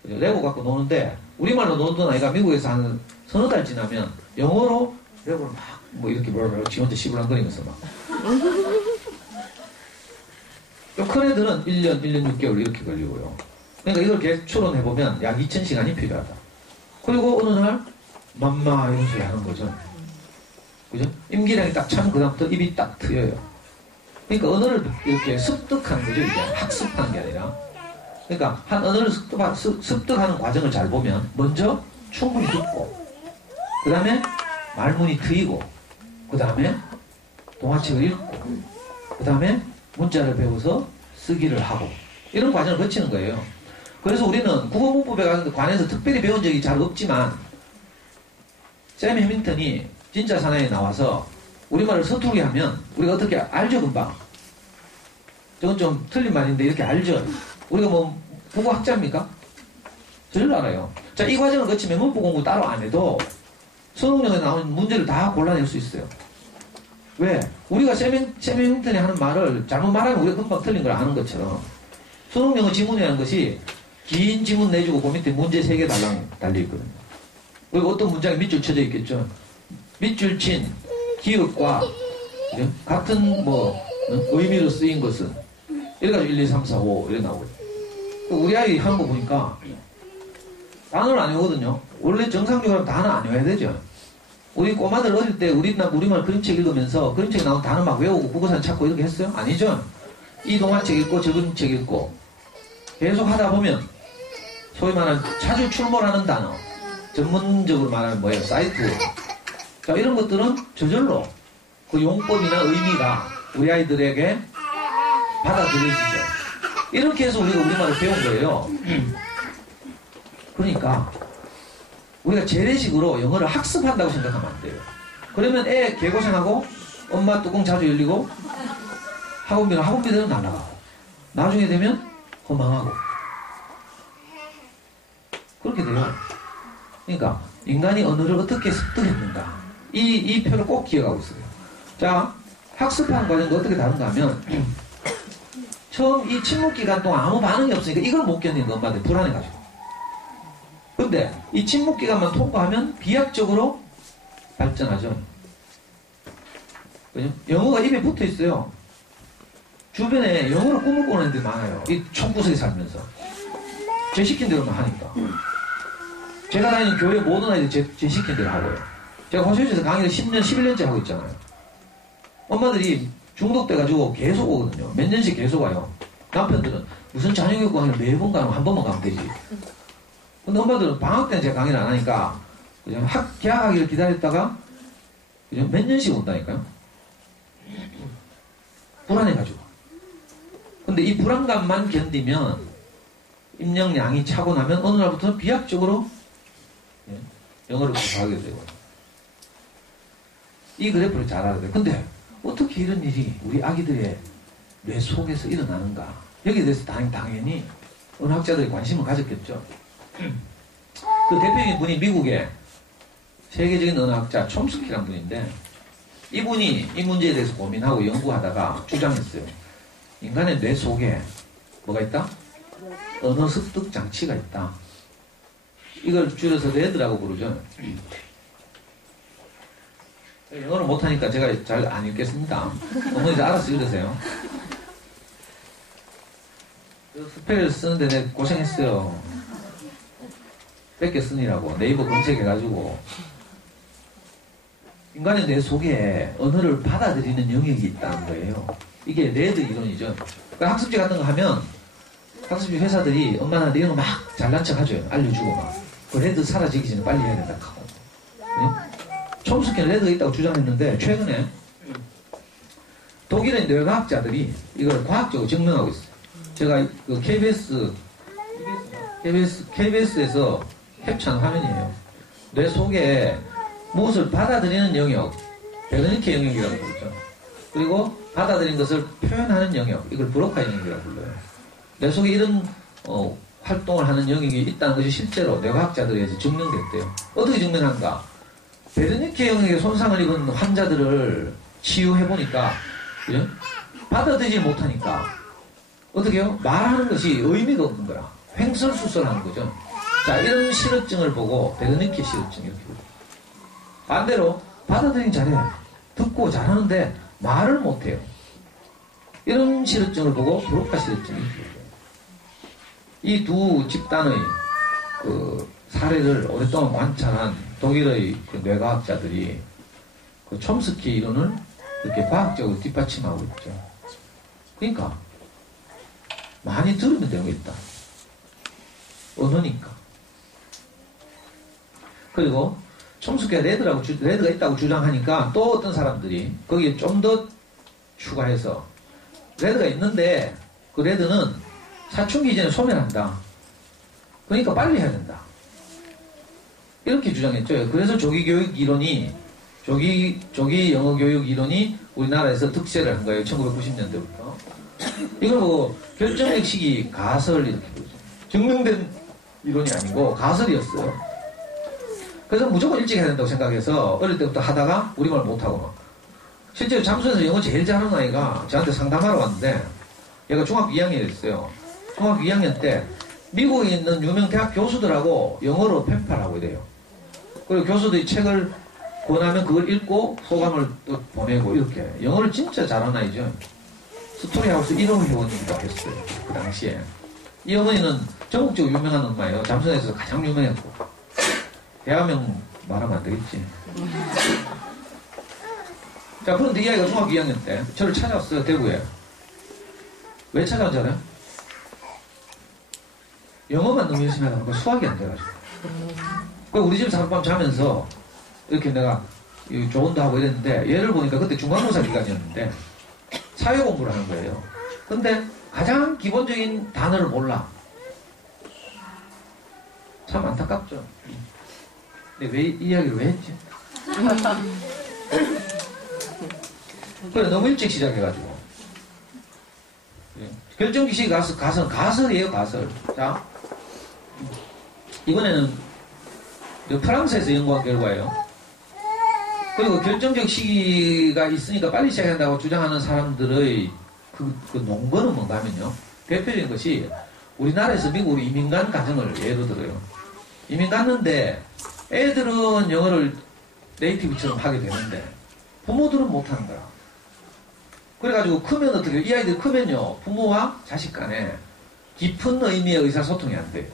레고 갖고 노는데 우리말로 노던 아이가 미국에서 한 서너 달 지나면 영어로 레고를 막 뭐 이렇게 지 혼자 시부랑거리면서 막. 좀 큰 애들은 1년 6개월 이렇게 걸리고요. 그러니까 이걸 계속 추론해보면 약 2000시간이 필요하다. 그리고 어느 날 맘마 이런 소리 하는 거죠. 그죠? 임기량이 딱 차면 그다음부터 입이 딱 트여요. 그러니까 언어를 이렇게 습득하는 거죠. 이게 학습하는 게 아니라. 그러니까 한 언어를 습득하는 과정을 잘 보면 먼저 충분히 듣고 그 다음에 말문이 트이고 그 다음에 동화책을 읽고 그 다음에 문자를 배워서 쓰기를 하고 이런 과정을 거치는 거예요. 그래서 우리는 국어문법에 관해서 특별히 배운 적이 잘 없지만 샘 해밍턴이 진짜 사나이에 나와서 우리말을 서투르게 하면 우리가 어떻게 알죠 금방. 저건 좀 틀린 말인데 이렇게 알죠. 우리가 뭐 국어학자입니까? 저절로 알아요. 자, 이 과정을 거치면 문법 공부 따로 안 해도 수능역에 나오는 문제를 다 골라낼 수 있어요. 왜? 우리가 샘 해밍턴이 하는 말을 잘못 말하면 우리가 금방 틀린 걸 아는 것처럼 수능영어 지문이라는 것이 긴 지문 내주고 그 밑에 문제 3개 달려있거든요. 그리고 어떤 문장에 밑줄 쳐져 있겠죠. 밑줄 친 기억과 같은 뭐 의미로 쓰인 것은 이래가지고 1, 2, 3, 4, 5 이렇게 나오거든요. 우리 아이 하는 거 보니까 단어를 안 외우거든요. 원래 정상적으로 단어 안 외워야 되죠. 우리 꼬마들 어릴 때 우리말 그림책 읽으면서 그림책에 나온 단어 막 외우고 국어사전 찾고 이렇게 했어요? 아니죠. 이 동화책 읽고 저 그림책 읽고 계속 하다 보면 소위 말하는 자주 출몰하는 단어 전문적으로 말하면 뭐예요? 사이트. 자, 이런 것들은 저절로 그 용법이나 의미가 우리 아이들에게 받아들여지죠. 이렇게 해서 우리가 우리말을 배운 거예요. 그러니까 우리가 재래식으로 영어를 학습한다고 생각하면 안 돼요. 그러면 애 개고생하고 엄마 뚜껑 자주 열리고 학원비대로 날아가고 나중에 되면 허망하고 그렇게 돼요. 그러니까 인간이 언어를 어떻게 습득했는가 이 표를 꼭 기억하고 있어요. 자, 학습하는 과정도 어떻게 다른가 하면 처음 이 침묵 기간 동안 아무 반응이 없으니까 이걸 못 견디는 거 엄마들 불안해가지고. 근데 이 침묵 기간만 통과하면 비약적으로 발전하죠. 그죠? 영어가 입에 붙어 있어요. 주변에 영어로 꿈을 꾸는 애들이 많아요. 이 총구석에 살면서. 제 시킨 대로만 하니까. 제가 다니는 교회 모든 아이들 제 시킨 대로 하고요. 제가 호시에서 강의를 10년, 11년째 하고 있잖아요. 엄마들이 중독돼가지고 계속 오거든요. 몇 년씩 계속 와요. 남편들은 무슨 자녀교육 강의를 매번 가면 한 번만 가면 되지. 근데 엄마들은 방학 때는 제가 강의를 안 하니까 그냥 개학하기를 기다렸다가 그냥 몇 년씩 온다니까요. 불안해가지고. 근데 이 불안감만 견디면 입력량이 차고 나면 어느 날부터는 비약적으로 영어를 공부하게 되고. 이 그래프를 잘 알아야 돼요. 근데 어떻게 이런 일이 우리 아기들의 뇌 속에서 일어나는가? 여기에 대해서 당연히 언어학자들이 관심을 가졌겠죠. 그 대표적인 분이 미국의 세계적인 언어학자 촘스키라는 분인데 이분이 이 문제에 대해서 고민하고 연구하다가 주장했어요. 인간의 뇌 속에 뭐가 있다? 언어 습득 장치가 있다. 이걸 줄여서 레드라고 부르죠. 영어를 못하니까 제가 잘 안 읽겠습니다. 어머니들 알아서 읽으세요. 스펠 쓰는데 내가 고생했어요. 뺏겨 쓰느라고 네이버 검색해가지고 인간의 뇌 속에 언어를 받아들이는 영역이 있다는 거예요. 이게 레드 이론이죠. 그러니까 학습지 같은 거 하면 학습지 회사들이 엄마한테 이런 거 막 잘난 척 하죠. 알려주고 막. 그 레드 사라지기 전에 빨리 해야 된다 하고. 네? 촘스키는 레드가 있다고 주장했는데 최근에 독일의 뇌과학자들이 이걸 과학적으로 증명하고 있어요. 제가 그 KBS에서 캡처한 화면이에요. 뇌 속에 무엇을 받아들이는 영역, 베르니케 영역이라고 부르죠. 그리고 받아들인 것을 표현하는 영역, 이걸 브로카 영역이라고 불러요. 뇌 속에 이런 활동을 하는 영역이 있다는 것이 실제로 뇌과학자들에 의해서 증명됐대요. 어떻게 증명한가? 베르니케 영역에 손상을 입은 환자들을 치유해보니까 그죠? 받아들이지 못하니까 어떻게 해요? 말하는 것이 의미가 없는 거라. 횡설수설하는 거죠. 자, 이런 실어증을 보고 베르니케 실어증 이렇게 부르죠. 반대로 받아들이긴 잘해요. 듣고 잘하는데 말을 못해요. 이런 실어증을 보고 브로카 실어증 이렇게 부르죠. 이 두 집단의 그 사례를 오랫동안 관찰한 독일의 그 뇌과학자들이 그 촘스키 이론을 이렇게 과학적으로 뒷받침하고 있죠. 그러니까 많이 들으면 되겠다. 언어니까. 그리고 촘스키가 레드가 있다고 주장하니까 또 어떤 사람들이 거기에 좀 더 추가해서 레드가 있는데 그 레드는 사춘기 이전에 소멸한다. 그러니까 빨리 해야 된다. 이렇게 주장했죠. 그래서 조기교육 이론이 조기 영어 교육 이론이 우리나라에서 득세를 한 거예요. 1990년대부터. 이걸 뭐 결정적 시기 가설 이렇게 부르죠. 증명된 이론이 아니고 가설이었어요. 그래서 무조건 일찍 해야 된다고 생각해서 어릴 때부터 하다가 우리말 못하고 막. 실제로 잠수에서 영어 제일 잘하는 아이가 저한테 상담하러 왔는데 얘가 중학교 2학년이었어요. 중학교 2학년 때 미국에 있는 유명 대학 교수들하고 영어로 펜팔하고 이래요. 그리고 교수들이 책을 권하면 그걸 읽고 소감을 또 보내고 이렇게. 영어를 진짜 잘하는 아이죠. 스토리하우스 1호 회원이기도 했어요. 그 당시에. 이 어머니는 전국적으로 유명한 엄마예요. 잠수에서 가장 유명했고. 대화명 말하면 안 되겠지. 자, 그런데 이 아이가 중학교 2학년 때 저를 찾아왔어요. 대구에. 왜 찾아온 줄 알아요? 영어만 너무 열심히 하다 보니까 수학이 안 돼가지고. 그 우리 집에서 하룻밤 자면서 이렇게 내가 조언도 하고 이랬는데 얘를 보니까 그때 중간고사 기간이었는데 사회 공부를 하는 거예요. 근데 가장 기본적인 단어를 몰라. 참 안타깝죠. 근데 왜 이 이야기를 왜 했지? 그래 너무 일찍 시작해가지고 결정기 시기 가설이에요. 가설. 자, 이번에는 프랑스에서 연구한 결과예요. 그리고 결정적 시기가 있으니까 빨리 시작한다고 주장하는 사람들의 그 논거는 뭔가 하면요. 대표적인 것이 우리나라에서 미국으로 이민 간 가정을 예로 들어요. 이민 갔는데 애들은 영어를 네이티브처럼 하게 되는데 부모들은 못하는 거야. 그래가지고 크면 어떻게 해요? 이 아이들 크면요. 부모와 자식 간에 깊은 의미의 의사소통이 안 돼요.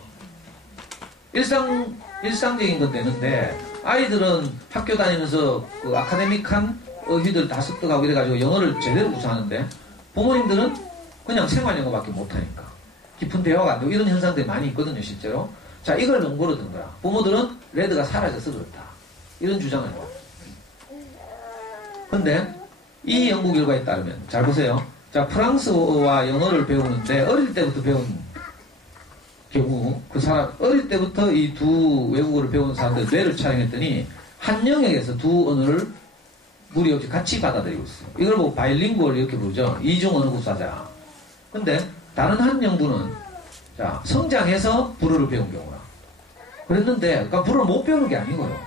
일상적인 건 되는데 아이들은 학교 다니면서 그 아카데믹한 어휘들 다 습득하고 이래가지고 영어를 제대로 구사하는데 부모님들은 그냥 생활영어밖에 못하니까 깊은 대화가 안 되고 이런 현상들이 많이 있거든요. 실제로. 자, 이걸 논거로 든 거라. 부모들은 레드가 사라져서 그렇다. 이런 주장을 해요. 근데 이 연구 결과에 따르면 잘 보세요. 자, 프랑스어와 영어를 배우는데 어릴 때부터 배운 경우 그 사람 어릴 때부터 이 두 외국어를 배운 사람들 뇌를 촬영했더니 한 영역에서 두 언어를 무리 없이 같이 받아들이고 있어요. 이걸 보고 바이링구얼 이렇게 부르죠. 이중 언어 구사자. 근데 다른 한 연구는 자, 성장해서 불어를 배운 경우라. 그랬는데 그러니까 불어를 못 배우는 게 아니고요.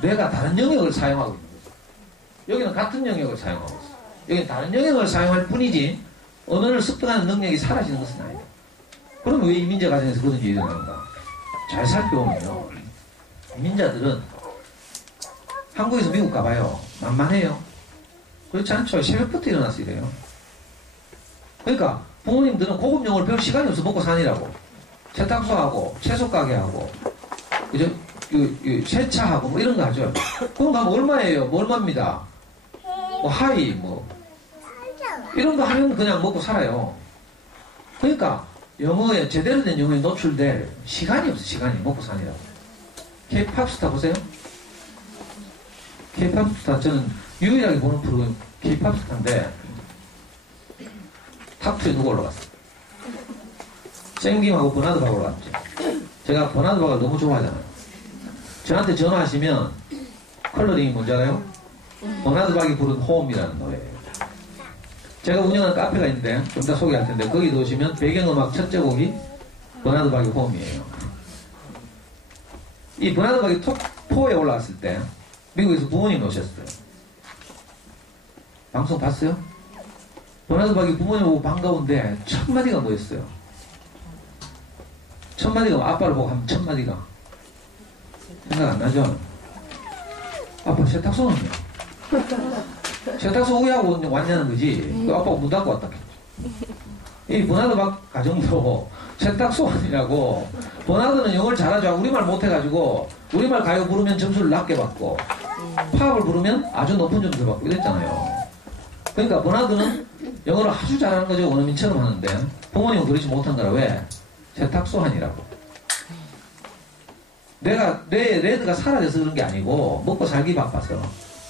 뇌가 다른 영역을 사용하고 있는 거죠. 여기는 같은 영역을 사용하고 있어요. 여기는 다른 영역을 사용할 뿐이지 언어를 습득하는 능력이 사라지는 것은 아니에요. 그럼 왜 이민자 가정에서 그런 일이 일어나는가? 잘 살펴보면요. 이민자들은 한국에서 미국 가봐요. 만만해요. 그렇지 않죠? 새벽부터 일어나서 이래요. 그러니까 부모님들은 고급 영어를 배울 시간이 없어 먹고 사니라고. 세탁소하고 채소 가게하고 그죠? 세차하고 뭐 이런 거 하죠. 그럼 가면 얼마예요? 뭐 얼마입니다. 뭐 하이 뭐 이런 거 하면 그냥 먹고 살아요. 그러니까 영어에 제대로 된 영어에 노출될 시간이 없어. 시간이 먹고 사느라고. K-팝 스타 보세요. K-팝 스타 저는 유일하게 보는 프로그램 K-팝 스타인데 탑2에 누가 올라갔어? 생김하고 버나드바가 올라갔죠. 제가 버나드바가 너무 좋아하잖아요. 저한테 전화하시면 컬러링이 뭔지 알아요? 버나드박이 부른 홈이라는 노래예요. 제가 운영하는 카페가 있는데 좀 이따 소개할 텐데 거기 넣으시면 배경음악 첫째 곡이 버나드박이 홈이에요. 이 버나드박이 톱4에 올라왔을 때 미국에서 부모님 오셨어요. 방송 봤어요? 버나드박이 부모님 보고 반가운데 첫 마디가 뭐였어요? 첫 마디가 아빠를 보고 하면 첫 마디가 생각 안 나죠? 아빠 세탁소는요? 세탁소 왜 하고 왔냐는 거지. 그 아빠가 문 닫고 왔다 했죠. 이 버나드박 가정도 세탁소원이라고. 버나드는 영어를 잘하죠. 우리말 못해가지고 우리말 가요 부르면 점수를 낮게 받고 팝을 부르면 아주 높은 점수를 받고 이랬잖아요. 그러니까 버나드는 영어를 아주 잘하는 거죠. 원어민처럼 하는데 부모님은 그러지 못한 거라. 왜? 세탁소환이라고. 내 레드가 사라져서 그런 게 아니고 먹고 살기 바빠서.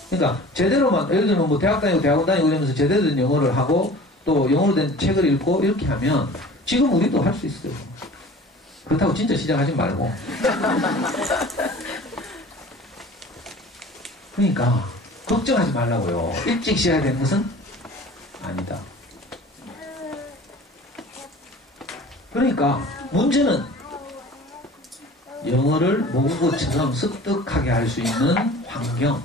그러니까 제대로만 예를 들면 뭐 대학 다니고 대학원 다니고 이러면서 제대로 된 영어를 하고 또 영어로 된 책을 읽고 이렇게 하면 지금 우리도 할 수 있어요. 그렇다고 진짜 시작하지 말고. 그러니까 걱정하지 말라고요. 일찍 시작해야 되는 것은 아니다. 그러니까 문제는 영어를 모국어처럼 습득하게 할 수 있는 환경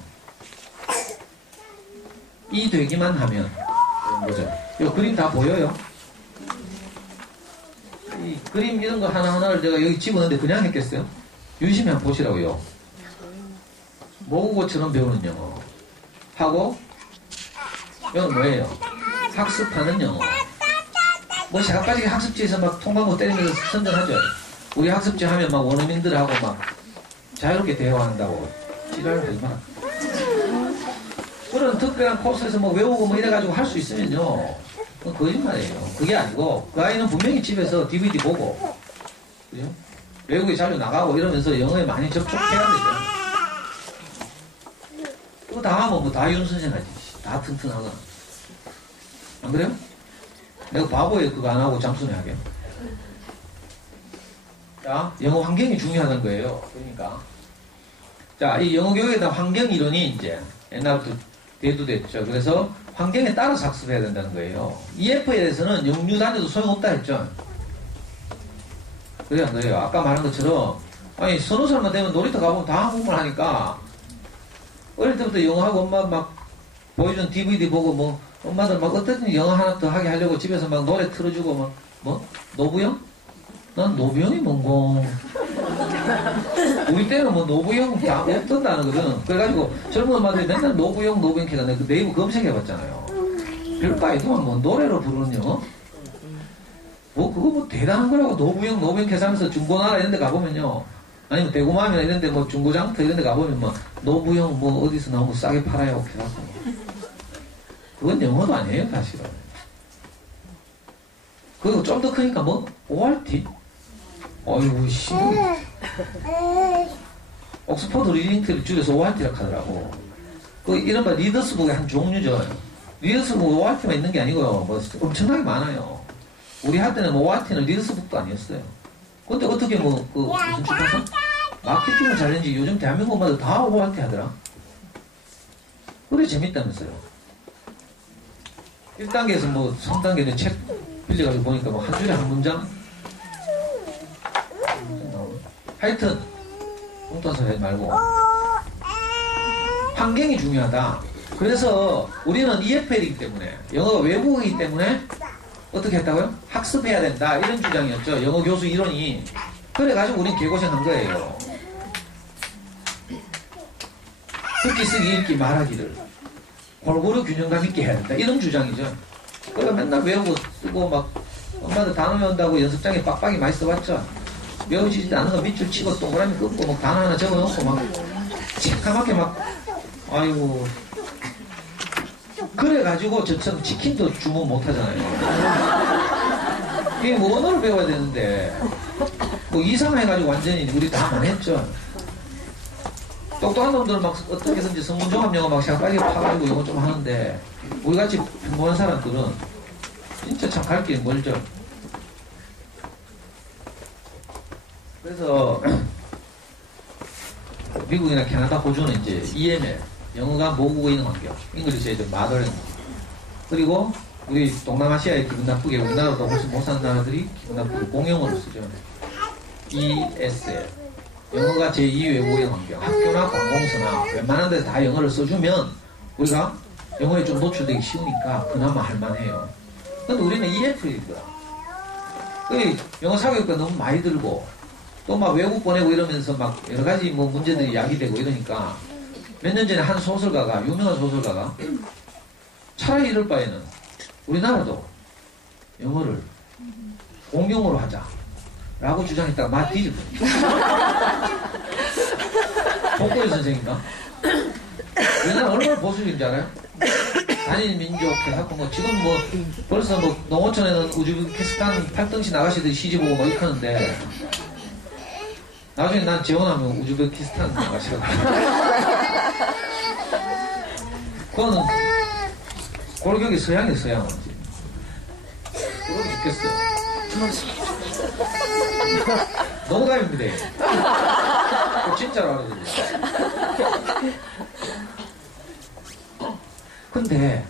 이 되기만 하면 그런 거죠. 이 그림 다 보여요? 이 그림 이런 거 하나하나를 제가 여기 집어넣는데 그냥 했겠어요? 유심히 한번 보시라고요. 모국어처럼 배우는 영어 하고 이건 뭐예요? 학습하는 영어. 뭐 자각까지 학습지에서 막 통방구 때리면서 선전하죠. 우리 학습지 하면 막 원어민들하고 막 자유롭게 대화한다고 지랄을 하지 마라. 그런 특별한 코스에서 뭐 외우고 뭐 이래가지고 할 수 있으면요. 그건 거짓말이에요. 그게 아니고 그 아이는 분명히 집에서 DVD 보고 그죠? 외국에 자주 나가고 이러면서 영어에 많이 접촉해야 되죠. 그거 다 하면 뭐 다 윤선생하지. 다 튼튼하거나. 안 그래요? 내가 바보에 그거 안 하고 장순에 하게. 자, 영어 환경이 중요하다는 거예요. 그러니까. 자, 이 영어 교육에 대한 환경 이론이 이제 옛날부터 대두됐죠. 그래서 환경에 따라서 학습해야 된다는 거예요. EF에 대해서는 영유 다녀도 소용없다 했죠. 그래 안 그래요? 아까 말한 것처럼 아니 서너 살만 되면 놀이터 가보면 다 한국말 하니까 어릴 때부터 영어하고 엄마 막 보여준 DVD 보고 뭐 엄마들 막 어떻게든 영어 하나 더 하게 하려고 집에서 막 노래 틀어주고 막 뭐? 노부영? 난 노부영이 뭔고. 우리 때는 뭐 노부영 다 없던 단어거든. 그래가지고 젊은 엄마들이 맨날 노부영 캐가 내가 그 네이버 검색해봤잖아요. 별거 아니더만 뭐 노래로 부르는 영어? 뭐 그거 뭐 대단한 거라고. 노부영 캐서 하면서 중고나라 이런 데 가보면요. 아니면 대구마음이나 이런 데 뭐 중고장터 이런 데 가보면 뭐 노부영 뭐 어디서 너무 싸게 팔아요. 해갖고. 그건 영어도 아니에요 사실은. 그리고 좀 더 크니까 뭐 ORT? 어이구 씨. 옥스퍼드 리딩트를 줄여서 ORT라고 하더라고. 그 이른바 리더스북의 한 종류죠. 리더스북 ORT만 있는 게 아니고요. 뭐 엄청나게 많아요. 우리 할 때는 뭐 ORT는 리더스북도 아니었어요. 근데 어떻게 뭐 그 무슨 집에서 마케팅을 잘했는지 요즘 대한민국 엄마들 다 ORT 하더라. 그래 재밌다면서요. 1단계에서 뭐 3단계는 책 빌려가지고 보니까 뭐 한 줄에 한 문장? 하여튼 엉뚱한 소리 하지 말고 환경이 중요하다. 그래서 우리는 EFL이기 때문에 영어가 외국어이기 때문에 어떻게 했다고요? 학습해야 된다 이런 주장이었죠. 영어 교수 이론이. 그래가지고 우리는 개고생한 거예요. 듣기 쓰기 읽기 말하기를 골고루 균형감 있게 해야 된다 이런 주장이죠. 그러니까 맨날 외우고 쓰고 막 엄마들 단어 외운다고 연습장에 빡빡이 많이 써봤죠. 외워지지도 않은 거 밑줄 치고 동그라미 긋고 뭐 단어 하나 적어놓고 막 새까맣게 막 아이고 그래가지고 저처럼 치킨도 주문 못하잖아요. 이게 뭐 언어를 배워야 되는데 뭐 이상해가지고 완전히 우리 다 망했죠. 똑똑한 놈들은 막 어떻게든지 성문종합 영어 막 시간 빨리 파가지고 영어 좀 하는데 우리같이 평범한 사람들은 진짜 참 갈 길이 멀죠. 그래서 미국이나 캐나다, 호주는 이제 EML 영어가 모국어인 환경, 잉글리시에 좀 마더랭. 그리고 우리 동남아시아에 기분 나쁘게 우리나라도 훨씬 못 사는 나라들이 기분 나쁘게 공용어를 쓰죠. ESL 영어가 제2 외국어인 환경, 학교나 공공서나 웬만한 데서 다 영어를 써주면 우리가 영어에 좀 노출되기 쉬우니까 그나마 할만해요. 근데 우리는 EFL이더라. 영어 사교육과 너무 많이 들고 또 막 외국 보내고 이러면서 막 여러 가지 뭐 문제들이 야기되고 이러니까 몇 년 전에 한 소설가가, 유명한 소설가가 차라리 이럴 바에는 우리나라도 영어를 공용어로 하자 라고 주장했다가 막 뒤집어요. 복고일 선생인가? 우리나라 얼마나 보수적인지 알아요? 단일 민족 해갖고 뭐 지금 뭐 벌써 뭐 농어촌에는 우즈베키스탄 팔등신 아가씨들이 시집오고 막 이렇게 하는데 나중에 난 재혼하면 우즈베키스탄 아가씨라고. 그거는 골격이 서양이에요, 서양은. 그러고 죽겠어요. 농담입니다. 진짜로 알아요. 근데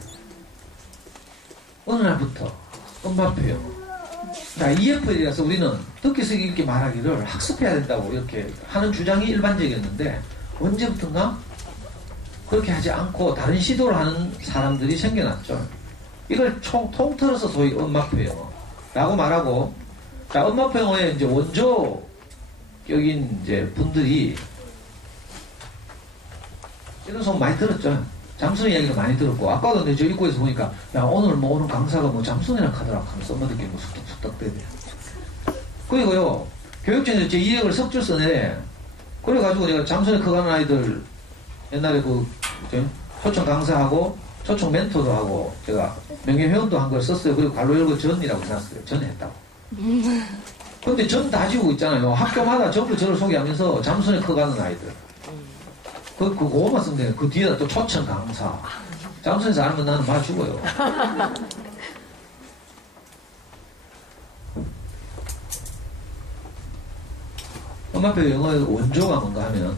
어느 날부터 엄마 표현 자, EFL이라서 우리는 듣기 쓰기 읽기 말하기를 학습해야 된다고 이렇게 하는 주장이 일반적이었는데 언제부턴가 그렇게 하지 않고 다른 시도를 하는 사람들이 생겨났죠. 이걸 통틀어서 소위 엄마표 영어라고 말하고, 자, 엄마표 영어의 이제 원조격인 이제 분들이 이런 소문 많이 들었죠. 잠순의 이야기도 많이 들었고, 아까도 근데 저 입구에서 보니까, 야, 오늘 강사가 뭐 잠순이랑 하더라 하면서 엄마들끼리 뭐 숙덕대대. 그리고요, 교육청에서 제 2학을 석줄 써내. 그래가지고 내가 잠순에 커가는 아이들, 옛날에 초청 강사하고, 초청 멘토도 하고, 제가 명예회원도 한 걸 썼어요. 그리고 갈로 열고 전이라고 해놨어요. 전 했다고. 근데 전 다 지우고 있잖아요. 학교마다 전부 저를 소개하면서 잠순에 커가는 아이들. 그거만 쓰면 돼요. 그 뒤에다 또 초청 강사. 잠수에서 알면 나는 말 죽어요. 엄마표 영어의 원조가 뭔가 하면,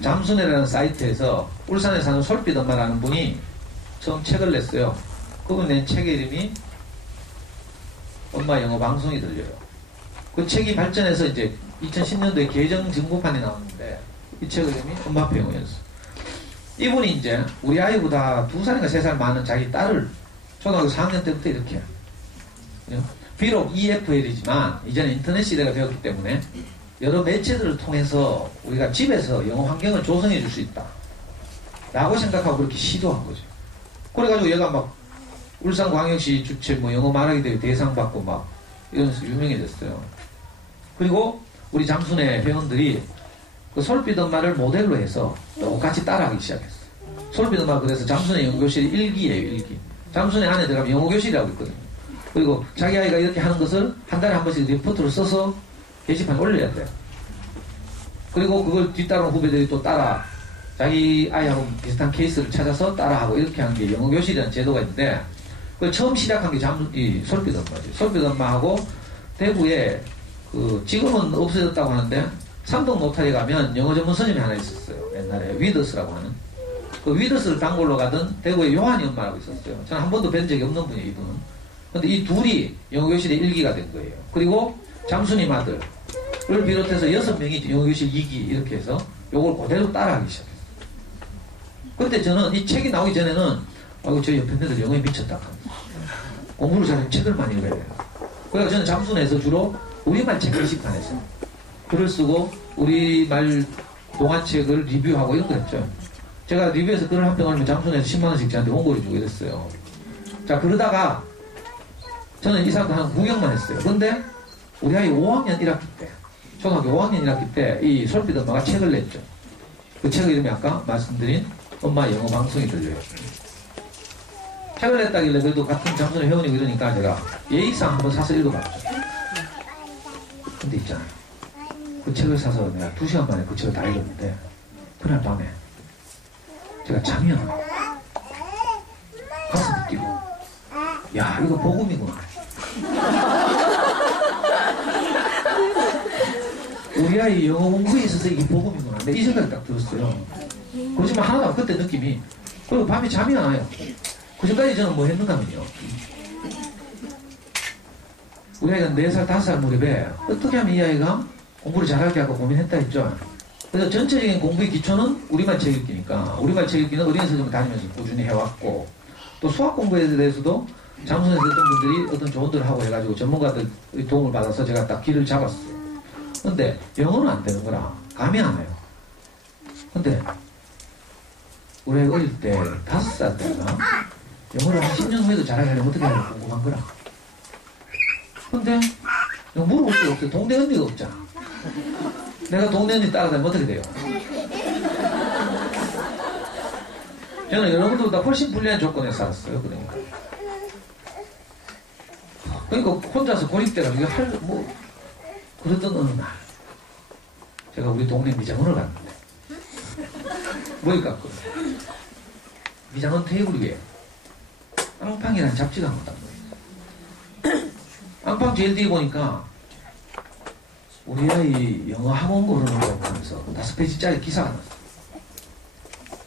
잠순회라는 사이트에서 울산에 사는 솔빛 엄마라는 분이 처음 책을 냈어요. 그분 낸 책의 이름이 엄마 영어 방송이 들려요. 그 책이 발전해서 이제 2010년도에 개정 증고판이 나왔는데, 이 책의 이름이 엄마표 영어였어. 이분이 이제 우리 아이보다 2살인가 3살 많은 자기 딸을 초등학교 4학년 때부터 이렇게 해요. 비록 EFL이지만 이제는 인터넷 시대가 되었기 때문에 여러 매체들을 통해서 우리가 집에서 영어 환경을 조성해 줄 수 있다 라고 생각하고 그렇게 시도한 거죠. 그래가지고 얘가 막 울산광역시 주최 뭐 영어 말하기 대회 대상 받고 막 이러면서 유명해졌어요. 그리고 우리 잠순회 회원들이 그 솔빛 엄마를 모델로 해서 똑같이 따라하기 시작했어요. 솔빛 엄마 그래서 잠순회 영어교실이 1기예요, 1기. 잠순회 안에 들어가면 영어교실이라고 있거든요. 그리고 자기 아이가 이렇게 하는 것을 한 달에 한 번씩 리포트를 써서 게시판에 올려야 돼요. 그리고 그걸 뒤따르는 후배들이 또 따라 자기 아이하고 비슷한 케이스를 찾아서 따라하고 이렇게 하는 게 영어교실이라는 제도가 있는데, 그걸 처음 시작한 게 솔빛 엄마죠. 솔빛 엄마하고 대구에 지금은 없어졌다고 하는데 삼동 노타리 가면 영어 전문 선생님이 하나 있었어요. 옛날에 위더스라고 하는. 그 위더스를 단골로 가던 대구에 요한이 엄마라고 있었어요. 저는 한 번도 뵌 적이 없는 분이에요, 이분은. 근데 이 둘이 영어교실의 1기가 된 거예요. 그리고 잠순이 아들을 비롯해서 6명이 영어교실 2기 이렇게 해서 요걸 그대로 따라하기 시작했어요. 근데 저는 이 책이 나오기 전에는 저 옆에 애들 영어에 미쳤다 하면서 공부를 잘하면 책을 많이 읽어야 돼요. 그래서 저는 잠순에서 주로 우리말 책 게시판에서 글을 쓰고 우리말 동화책을 리뷰하고 이런 거 했죠. 제가 리뷰해서 글을 한 편 올리면 잠순에서 10만원씩 저한테 홍보를 주고 이랬어요. 자, 그러다가 저는 이 사람도 한 구경만 했어요. 근데 우리 아이 5학년 1학기 때 초등학교 5학년 1학기 때 이 솔빛 엄마가 책을 냈죠. 그 책의 이름이 아까 말씀드린 엄마 영어 방송이 들려요. 책을 냈다길래 그래도 같은 잠수는 회원이고 이러니까 제가 예의상 한번 사서 읽어봤죠. 근데 있잖아요. 그 책을 사서 내가 2시간 만에 그 책을 다 읽었는데 그날 밤에 제가 잠이 안 와요. 가슴이 뛰고 야 이거 복음이구나. 우리 아이 영어 공부에 있어서 이게 복음이구나. 근데 이 생각이 딱 들었어요. 그렇지만 하나도 그때 느낌이. 그리고 밤에 잠이 안 와요. 그 전까지 저는 뭐 했는가 하면요. 우리 아이가 4살, 5살 무렵에 어떻게 하면 이 아이가 공부를 잘하게 하고 고민했다 했죠. 그래서 전체적인 공부의 기초는 우리말 책 읽기니까 우리말 책 읽기는 어린이 서점을 다니면서 꾸준히 해왔고 또 수학 공부에 대해서도 장소에서 어떤 분들이 어떤 조언들을 하고 해가지고 전문가들의 도움을 받아서 제가 딱 길을 잡았어요. 근데 영어는 안 되는 거라 감이 안 와요. 근데 우리 어릴 때 5살 때가 영어를 한 10년 후에도 잘하게 하려면 어떻게 하려고 궁금한 거라. 근데 물어볼 게 없어요. 동네 언니가 없잖아. 내가 동네 언니 따라다니면 어떻게 돼요? 저는 여러분들보다 훨씬 불리한 조건에 살았어요. 그러니까 혼자서 고립돼가지고 그러던 어느 날 제가 우리 동네 미장원을 갔는데 뭘 갔거든요. 미장원 테이블 위에 앙팡이라는 잡지가 한번 딱 놓여있어요. 앙팡 제일 뒤에 보니까 우리 아이 영어 학원 고르는 거 하면서 5페이지짜리 기사가 났어요.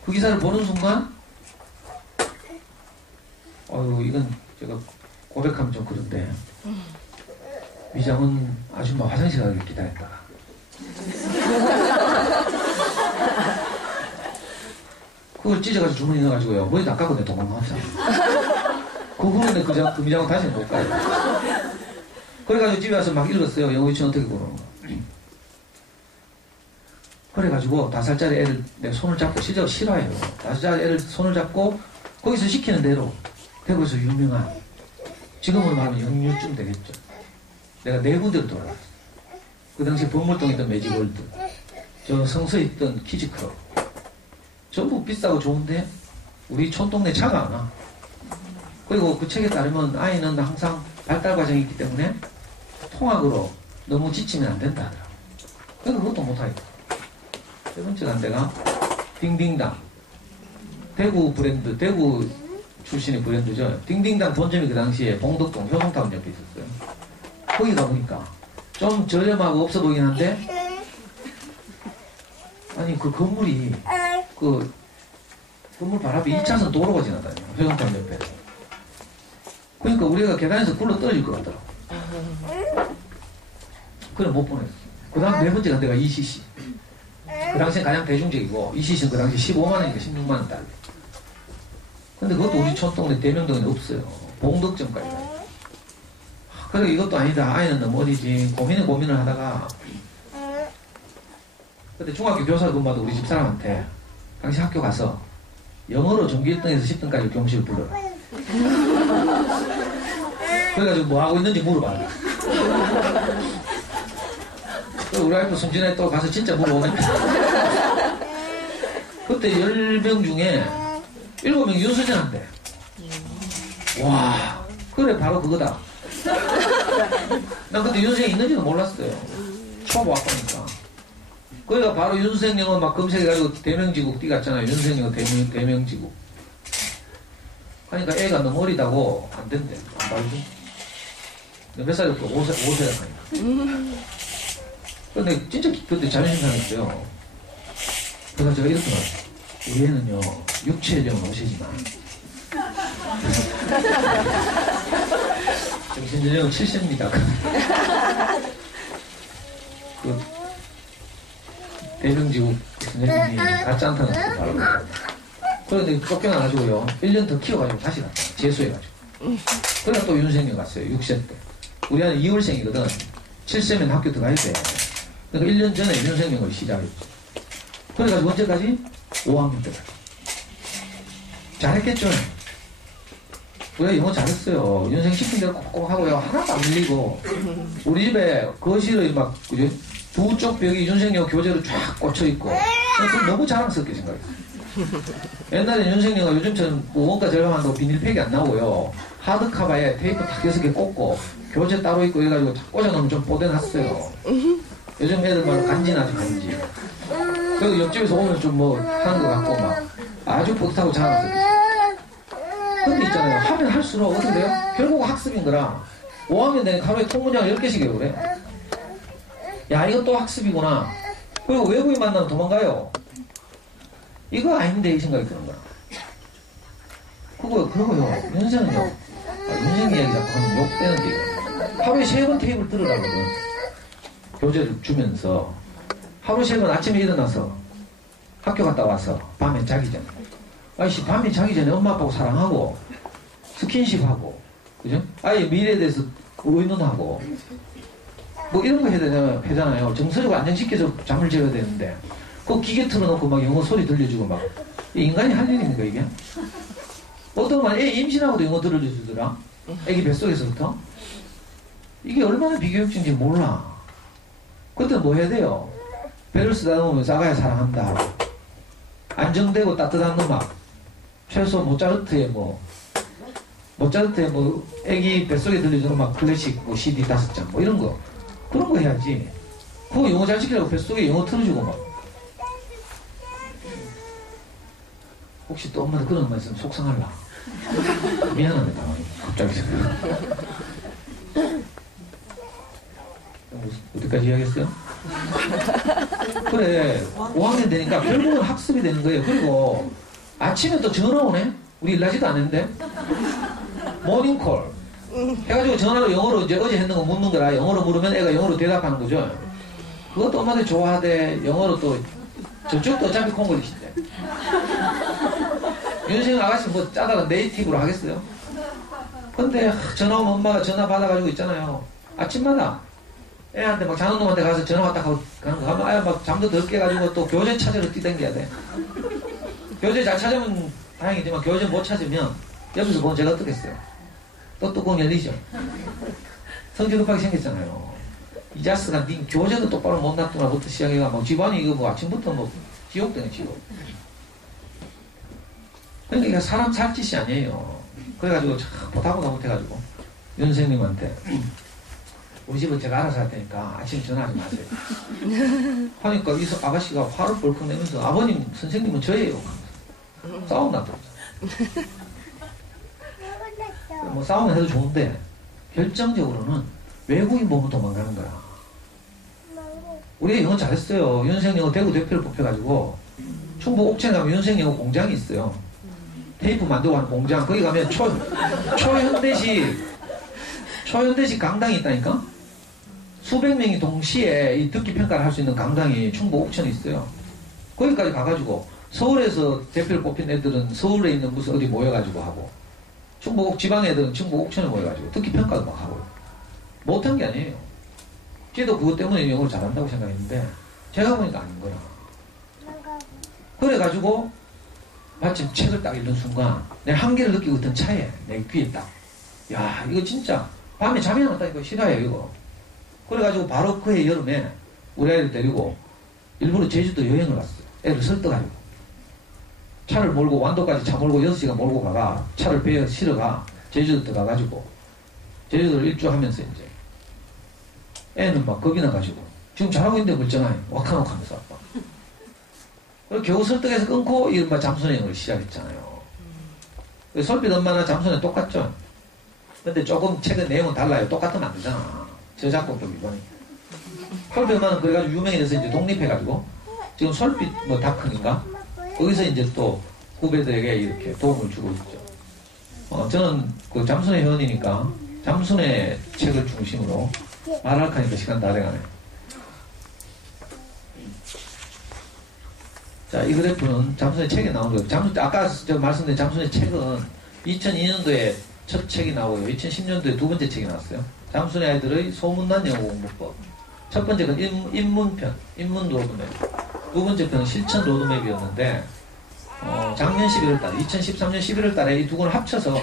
그 기사를 보는 순간 이건 제가 고백하면 좀 그런데 미장은 아줌마 화장실 가길 기다렸다가 그걸 찢어가지고 주머니 넣어가지고요 머리 닦아고 내 도망갔잖아. 그 후로는 그 미장은 다시 못 가요. 그래가지고 집에 와서 막 읽었어요. 영어 유치원 어떻게 고르는 거. 그래가지고 5살짜리 애를 내 손을 잡고 실제로 싫어해요. 5살짜리 애를 손을 잡고 거기서 시키는 대로 대구에서 유명한 지금으로 말하면 영유쯤 되겠죠. 내가 4군데로 돌아갔어. 그 당시 범물동에 있던 매직월드, 저 성서에 있던 키즈클럽 전부 비싸고 좋은데 우리 촌동네 차가 안 와. 그리고 그 책에 따르면 아이는 항상 발달 과정이 있기 때문에 통학으로 너무 지치면 안 된다 하더라고. 그러니까 그것도 못하겠다. 3번째 간 데가 딩딩당. 대구 브랜드, 대구 출신의 브랜드죠. 딩딩당 본점이 그 당시에 봉덕동 효성타운 옆에 있었어요. 거기 가보니까 좀 저렴하고 없어 보이긴 한데 아니 그 건물이 그 건물 바로 앞에 2차선 도로가 지나다녀요. 효성타운 옆에. 그러니까 우리가 계단에서 굴러 떨어질 것 같더라고. 그래 못 보냈어. 그 다음 4번째 간 데가 ECC. 그 당시엔 가장 대중적이고 ECC는 그 당시 15만원이니까 16만원 달러. 근데 그것도 우리 촌동네 대명동에는 없어요. 봉덕점까지 가요. 그래 이것도 아니다. 아이는 너무 어리지. 고민을 하다가 그때 중학교 교사 근무하던 우리 집사람한테 당시 학교 가서 영어로 전교 1등에서 10등까지 교무실을 불러라. 그래가지고 뭐 하고 있는지 물어봐. 우리 아이도 순진하게 또 가서 진짜 물어보니까 그때 10명 중에 7명이 윤수진한테. 와 그래 바로 그거다. 난 그때 윤수진이 있는지도 몰랐어요. 초보 학과니까. 그러니까 바로 윤수생영어 막 검색해가지고 대명지국 뛰갔잖아요. 윤수생영어 대명지국. 하니까 애가 너무 어리다고 안 된대. 안 봐주지. 몇 살이었고 5세가 가니까. 근데 진짜 그때 자존심 상했어요. 그래서 제가 이렇게 말했어요. 우리 애는요 육체적은 오시지만 정신적으로 70입니다. 그 대명지국 선생님이 가짜 않다는 거 바로 그런데 쫓겨나가지고요 1년 더 키워가지고 다시 갔다 재수해가지고 그러니까 또 윤생이 갔어요. 6세 때 우리 아는 2월생이거든. 7세면 학교 들어가야 돼. 그러니까 1년 전에 윤생명을 시작했죠. 그래가지고 언제까지? 5학년 때까지. 잘했겠죠. 우리가 영어 잘했어요. 윤생 시킨 대로 꼭꼭 하고요. 하나도 안 밀리고. 우리 집에 거실에 막, 그지? 두 쪽 벽이 윤생영 교재로 쫙 꽂혀있고. 너무 자랑스럽게 생각했어요. 옛날에 윤생영은 요즘처럼 원가 절감한다고 비닐팩이 안 나오고요. 하드카바에 테이프 딱 6개 꽂고, 교재 따로 있고 해가지고 다 꽂아놓으면 좀 뽀대놨어요. 요즘 애들 막 간지나지, 간지. 그리고 옆집에서 오면 좀 뭐 하는 것 같고 막 아주 뿌듯하고 자랑스럽게. 근데 있잖아요. 하면 할수록 어떻게 돼요? 결국 학습인 거라. 5학년 되니까 하루에 통문장을 10개씩 해요, 그래. 야, 이거 또 학습이구나. 그리고 외국인 만나면 도망가요. 이거 아닌데, 이 생각이 드는 거야. 그거요. 윤생은요. 윤생 이야기 자꾸 하면 욕 빼는데, 이거. 하루에 3번 테이블 들으라거든. 교재를 주면서. 하루 3번 아침에 일어나서 학교 갔다 와서 밤에 자기 전에. 아이씨, 밤에 자기 전에 엄마 아빠하고 사랑하고, 스킨십하고, 그죠? 아예 미래에 대해서 의논하고, 뭐 이런 거 해야 되잖아요. 정서적으로 안정시켜서 잠을 재워야 되는데, 그 기계 틀어놓고 막 영어 소리 들려주고 막, 인간이 할 일입니까, 이게? 어떤 말, 애 임신하고도 영어 들려주더라? 애기 뱃속에서부터? 이게 얼마나 비교육적인지 몰라. 그때 뭐 해야 돼요? 배를 쓰다 보면서 아가야 사랑한다. 안정되고 따뜻한 음악. 최소 모차르트의 애기 뱃속에 들려주는 막 클래식 CD 5장 이런 거. 그런 거 해야지. 그거 영어 잘 시키려고 뱃속에 영어 틀어주고 막. 혹시 또 엄마한테 그런 말 있으면 속상할라. 미안합니다. 갑자기 생각. 어디까지 이야기했어요? 그래, 5학년 되니까 결국은 학습이 되는 거예요. 그리고 아침에 또 전화 오네? 우리 일하지도 않는데? 모닝콜. 해가지고 전화로 영어로 이제 어제 했는 거 묻는 거라 영어로 물으면 애가 영어로 대답하는 거죠. 그것도 엄마들 좋아하대. 영어로 또, 저쪽도 어차피 콩글리시대. 윤생 아가씨 뭐 짜다가 네이티브로 하겠어요? 근데 전화 오면 엄마가 전화 받아가지고 있잖아요. 아침마다. 애한테 막 장원놈한테 가서 전화 왔다 가는 거 하면 아야 막 잠도 덜 깨가지고 또 교재 찾으러 뛰댕겨야 돼. 교재 잘 찾으면 다행이지만 교재 못 찾으면 옆에서 보면 제가 어떻겠어요? 또 뚜껑 열리죠. 성질 급하게 생겼잖아요. 이 자스가 니 교재도 똑바로 못 놔두나부터 시작해가 막 집안이 이거 뭐 아침부터 뭐 지옥되네 지옥. 그러니까 사람 살 짓이 아니에요. 그래가지고 참 보다보다 못해가지고 윤생님한테 우리 집은 제가 알아서 할 테니까 아침에 전화하지 마세요. 하니까 이 아가씨가 화를 벌컥 내면서 아버님, 선생님은 저예요. 싸움 났다. 뭐 싸움은 해도 좋은데 결정적으로는 외국인 보면 도망가는 거야. 우리가 영어 잘했어요. 윤생영어 대구 대표를 뽑혀가지고 충북 옥천에 가면 윤생영어 공장이 있어요. 테이프 만들고 하는 공장. 거기 가면 초현대식 강당이 있다니까? 수백 명이 동시에 이 듣기 평가를 할 수 있는 강당이 충북 옥천에 있어요. 거기까지 가가지고 서울에서 대표를 뽑힌 애들은 서울에 있는 무슨 어디 모여가지고 하고 충북 지방 애들은 충북 옥천에 모여가지고 듣기 평가도 막 하고 못한 게 아니에요. 쟤도 그것 때문에 영어를 잘한다고 생각했는데 제가 보니까 아닌 거야. 그래가지고 마침 책을 딱 읽는 순간 내 한계를 느끼고 있던 차에 내 귀에 딱 야 이거 진짜 밤에 잠이 안 왔다니까 싫어요 이거. 그래가지고 바로 그해 여름에 우리 아이를 데리고 일부러 제주도 여행을 왔어요. 애를 설득하려고. 차를 몰고 완도까지 차 몰고 6시간 몰고 가가 차를 배에 실어가 제주도 들어가가지고 제주도를 일주하면서 이제 애는 막 겁이 나가지고 지금 잘하고 있는데 멀쩡하니 왁하노하면서 아빠. 그리고 겨우 설득해서 끊고 이른바 잠수여행을 시작했잖아요. 설빛 엄마나 잠수는 똑같죠. 근데 조금 책의 내용은 달라요. 똑같으면 안 되잖아. 저작권법 위반이. 설빛 엄마는 그래가지고 유명해져서 이제 독립해가지고 지금 설빛 뭐 다크인가? 거기서 이제 또 후배들에게 이렇게 도움을 주고 있죠. 저는 그 잠순의 회원이니까 잠순의 책을 중심으로 말할 하니까 시간 다 돼가네. 자, 이 그래프는 잠순의 책에 나온 거예요. 아까 저 말씀드린 잠순의 책은 2002년도에 첫 책이 나오고요. 2010년도에 두 번째 책이 나왔어요. 잠순의 아이들의 소문난 영어 공부법. 첫 번째는 입문편, 입문 로드맵. 두 번째 편은 실천 로드맵이었는데, 작년 11월 달에, 2013년 11월 달에 이 두 권을 합쳐서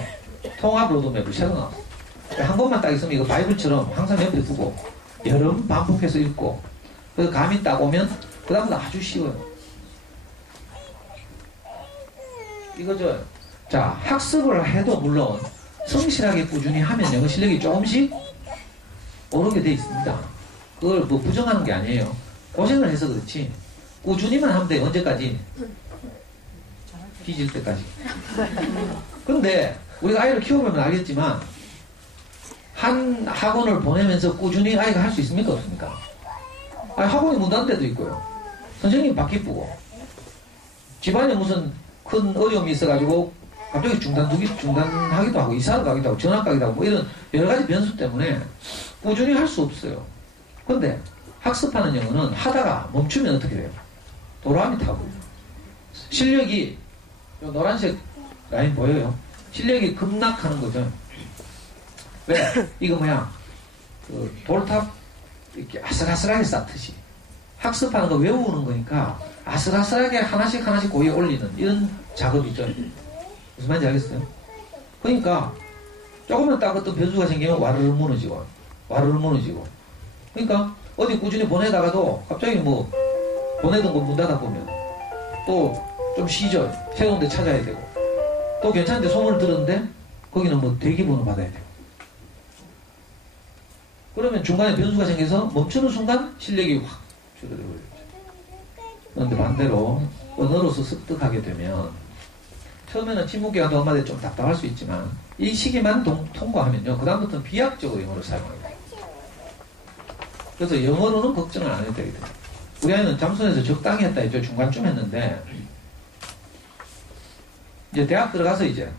통합 로드맵을 새로 나왔어. 한 권만 딱 있으면 이거 바이블처럼 항상 옆에 두고 여러 번 반복해서 읽고 그래서 감이 딱 오면 그 다음부터 아주 쉬워요. 이거죠. 자, 학습을 해도 물론 성실하게 꾸준히 하면 영어 실력이 조금씩 오르게 돼 있습니다. 그걸 뭐 부정하는 게 아니에요. 고생을 해서 그렇지. 꾸준히만 하면 돼요. 언제까지? 뒤질 때까지. 근데 우리가 아이를 키워보면 알겠지만 한 학원을 보내면서 꾸준히 아이가 할 수 있습니까? 없습니까? 아니, 학원이 문 닫는 데도 있고요. 선생님이 바뀌고 집안에 무슨 큰 어려움이 있어가지고 갑자기 중단하기도 하고 이사를 가기도 하고 전학 가기도 하고 뭐 이런 여러 가지 변수 때문에 꾸준히 할 수 없어요. 근데 학습하는 영어는 하다가 멈추면 어떻게 돼요? 도라미 타고 실력이 요 노란색 라인 보여요? 실력이 급락하는 거죠. 왜? 이거 뭐야? 그 돌탑 이렇게 아슬아슬하게 쌓듯이 학습하는 거 외우는 거니까 아슬아슬하게 하나씩 고에 올리는 이런 작업이죠. 무슨 말인지 알겠어요? 그러니까 조금만 딱 어떤 변수가 생기면 와르르 무너지고 그러니까 어디 꾸준히 보내다가도 갑자기 뭐 보내던 거 문 닫아 보면 또 좀 쉬죠. 새로운 데 찾아야 되고 또 괜찮은데 소문을 들었는데 거기는 뭐 대기번호 받아야 되고 그러면 중간에 변수가 생겨서 멈추는 순간 실력이 확 줄어들어버리죠. 그런데 반대로 언어로서 습득하게 되면 처음에는 침묵기간도 엄마들 좀 답답할 수 있지만 이 시기만 통과하면요. 그 다음부터는 비약적으로 영어를 사용하게 돼요. 그래서 영어로는 걱정을 안 해도 되게 돼요. 우리 아이는 잠수에서 적당히 했다 했죠. 중간쯤 했는데 이제 대학 들어가서 이제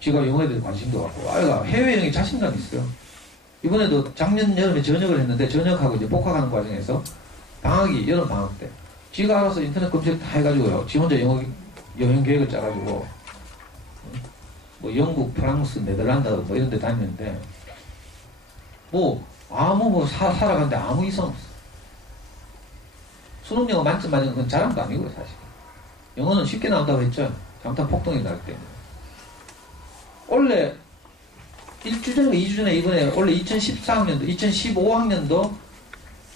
지가 영어에 대해 관심도 갖고 아이가 해외여행에 자신감이 있어요. 이번에도 작년 여름에 전역을 했는데 전역하고 이제 복학하는 과정에서 방학이 여름 방학 때 지가 알아서 인터넷 검색 다 해가지고요. 지 혼자 영어 여행 계획을 짜가지고 뭐 영국, 프랑스, 네덜란드 뭐 이런 데 다녔는데 살아가는데 아무 이상 없어. 수능 영어 만점 맞은 건 자랑도 아니고요, 사실. 영어는 쉽게 나온다고 했죠. 잠깐 폭동이 날 때문에. 원래 1주 전에 2주 전에 이번에 원래 2014학년도 2015학년도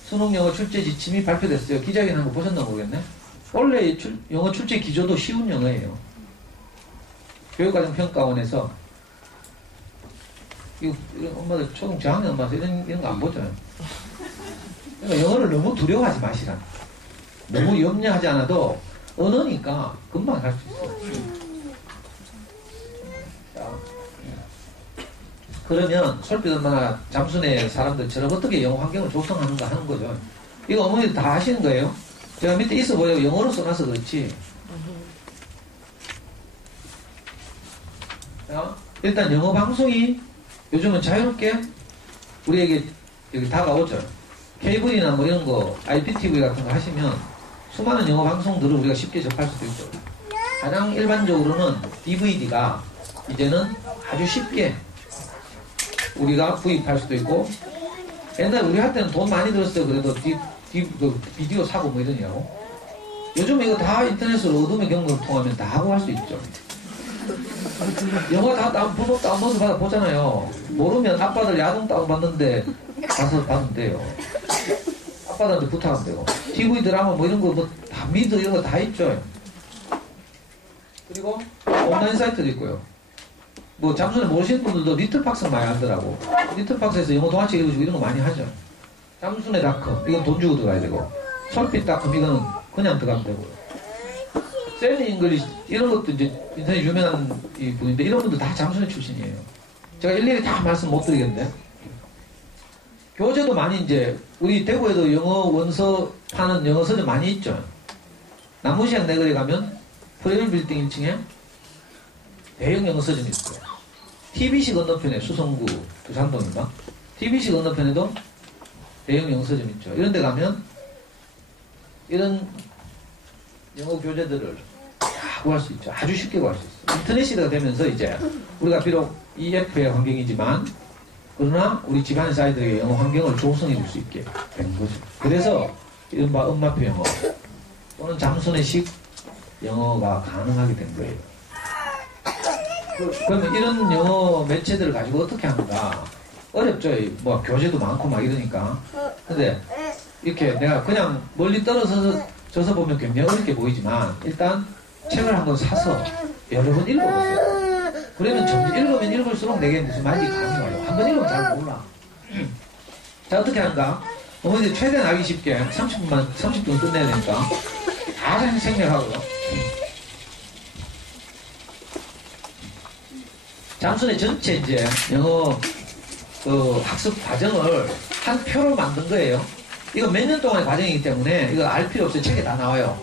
수능 영어 출제 지침이 발표됐어요. 기자회견 한 거 보셨나 모르겠네. 원래 영어 출제 기조도 쉬운 영어예요. 교육과정평가원에서 이런 엄마들 초등 저학년 엄마들 이런 거 안 보죠. 그러니까 영어를 너무 두려워하지 마시라. 너무 염려하지 않아도 언어니까 금방 할 수 있어요. 자, 그러면 솔빛 엄마나 잠수내 사람들처럼 어떻게 영어 환경을 조성하는가 하는 거죠. 이거 어머니들 다 하시는 거예요. 제가 밑에 있어 보여요. 영어로 써놔서 그렇지. 자, 일단 영어 방송이 요즘은 자유롭게 우리에게 여기 다가오죠. 케이블이나 뭐 이런 거, IPTV 같은 거 하시면 수많은 영어 방송들을 우리가 쉽게 접할 수도 있고 가장 일반적으로는 DVD가 이제는 아주 쉽게 우리가 구입할 수도 있고 옛날에 우리 할 때는 돈 많이 들었어요. 그래도 비디오 사고 뭐 이러냐고. 요즘 이거 다 인터넷으로 어둠의 경로를 통하면 다 하고 할 수 있죠. 영화 다 번호 다운로드 받아 보잖아요. 모르면 아빠들 야동 다운받는데 가서 받으면 돼요. 아빠들한테 부탁하면 되고. TV 드라마 뭐 이런 거 뭐 다 미드 이런 거 다 있죠. 그리고 온라인 사이트도 있고요. 뭐 잠수는 모르시는 분들도 리틀박스를 많이 하더라고. 리틀박스에서 영어 동화책 읽으시고 이런 거 많이 하죠. 잠수네닷컴 이건 돈 주고 들어가야 되고 솔핏닷컴 이거는 그냥 들어가면 되고 세미 잉글리시 이런 것도 이제 인터넷 유명한 이 분인데 이런 분들 다 잠수네 출신이에요. 제가 일일이 다 말씀 못 드리겠는데 교재도 많이 이제 우리 대구에도 영어 원서 파는 영어 서점 많이 있죠. 남문시장 내거리 가면 프레일 빌딩 1층에 대형 영어 서점이 있어요. TBC 건너편에 수성구 두산동인가? TBC 건너편에도 대형 영어 서점 있죠. 이런 데 가면 이런 영어 교재들을 다 구할 수 있죠. 아주 쉽게 구할 수 있어요. 인터넷 시대가 되면서 이제 우리가 비록 EF의 환경이지만 그러나 우리 집안에서 아이들에게 영어 환경을 조성해 줄 수 있게 된 거죠. 그래서 이른바 엄마표 영어 또는 잠수내식 영어가 가능하게 된 거예요. 그러면 이런 영어 매체들을 가지고 어떻게 하는가? 어렵죠. 뭐 교재도 많고 막 이러니까. 근데 이렇게 내가 그냥 멀리 떨어져서 보면 굉장히 어렵게 보이지만 일단 책을 한번 사서 여러 번 읽어보세요. 그러면 점점 읽으면 읽을수록 내게 무슨 말인지 감이 와요. 한 번 읽으면 잘 몰라. 자, 어떻게 하는가? 이제 최대한 알기 쉽게 30분 끝내야 되니까 가장 생략하고요. 잠순의 전체 이제 영어 그 학습 과정을 한 표로 만든 거예요. 이거 몇 년 동안의 과정이기 때문에 이거 알 필요 없어요. 책에 다 나와요.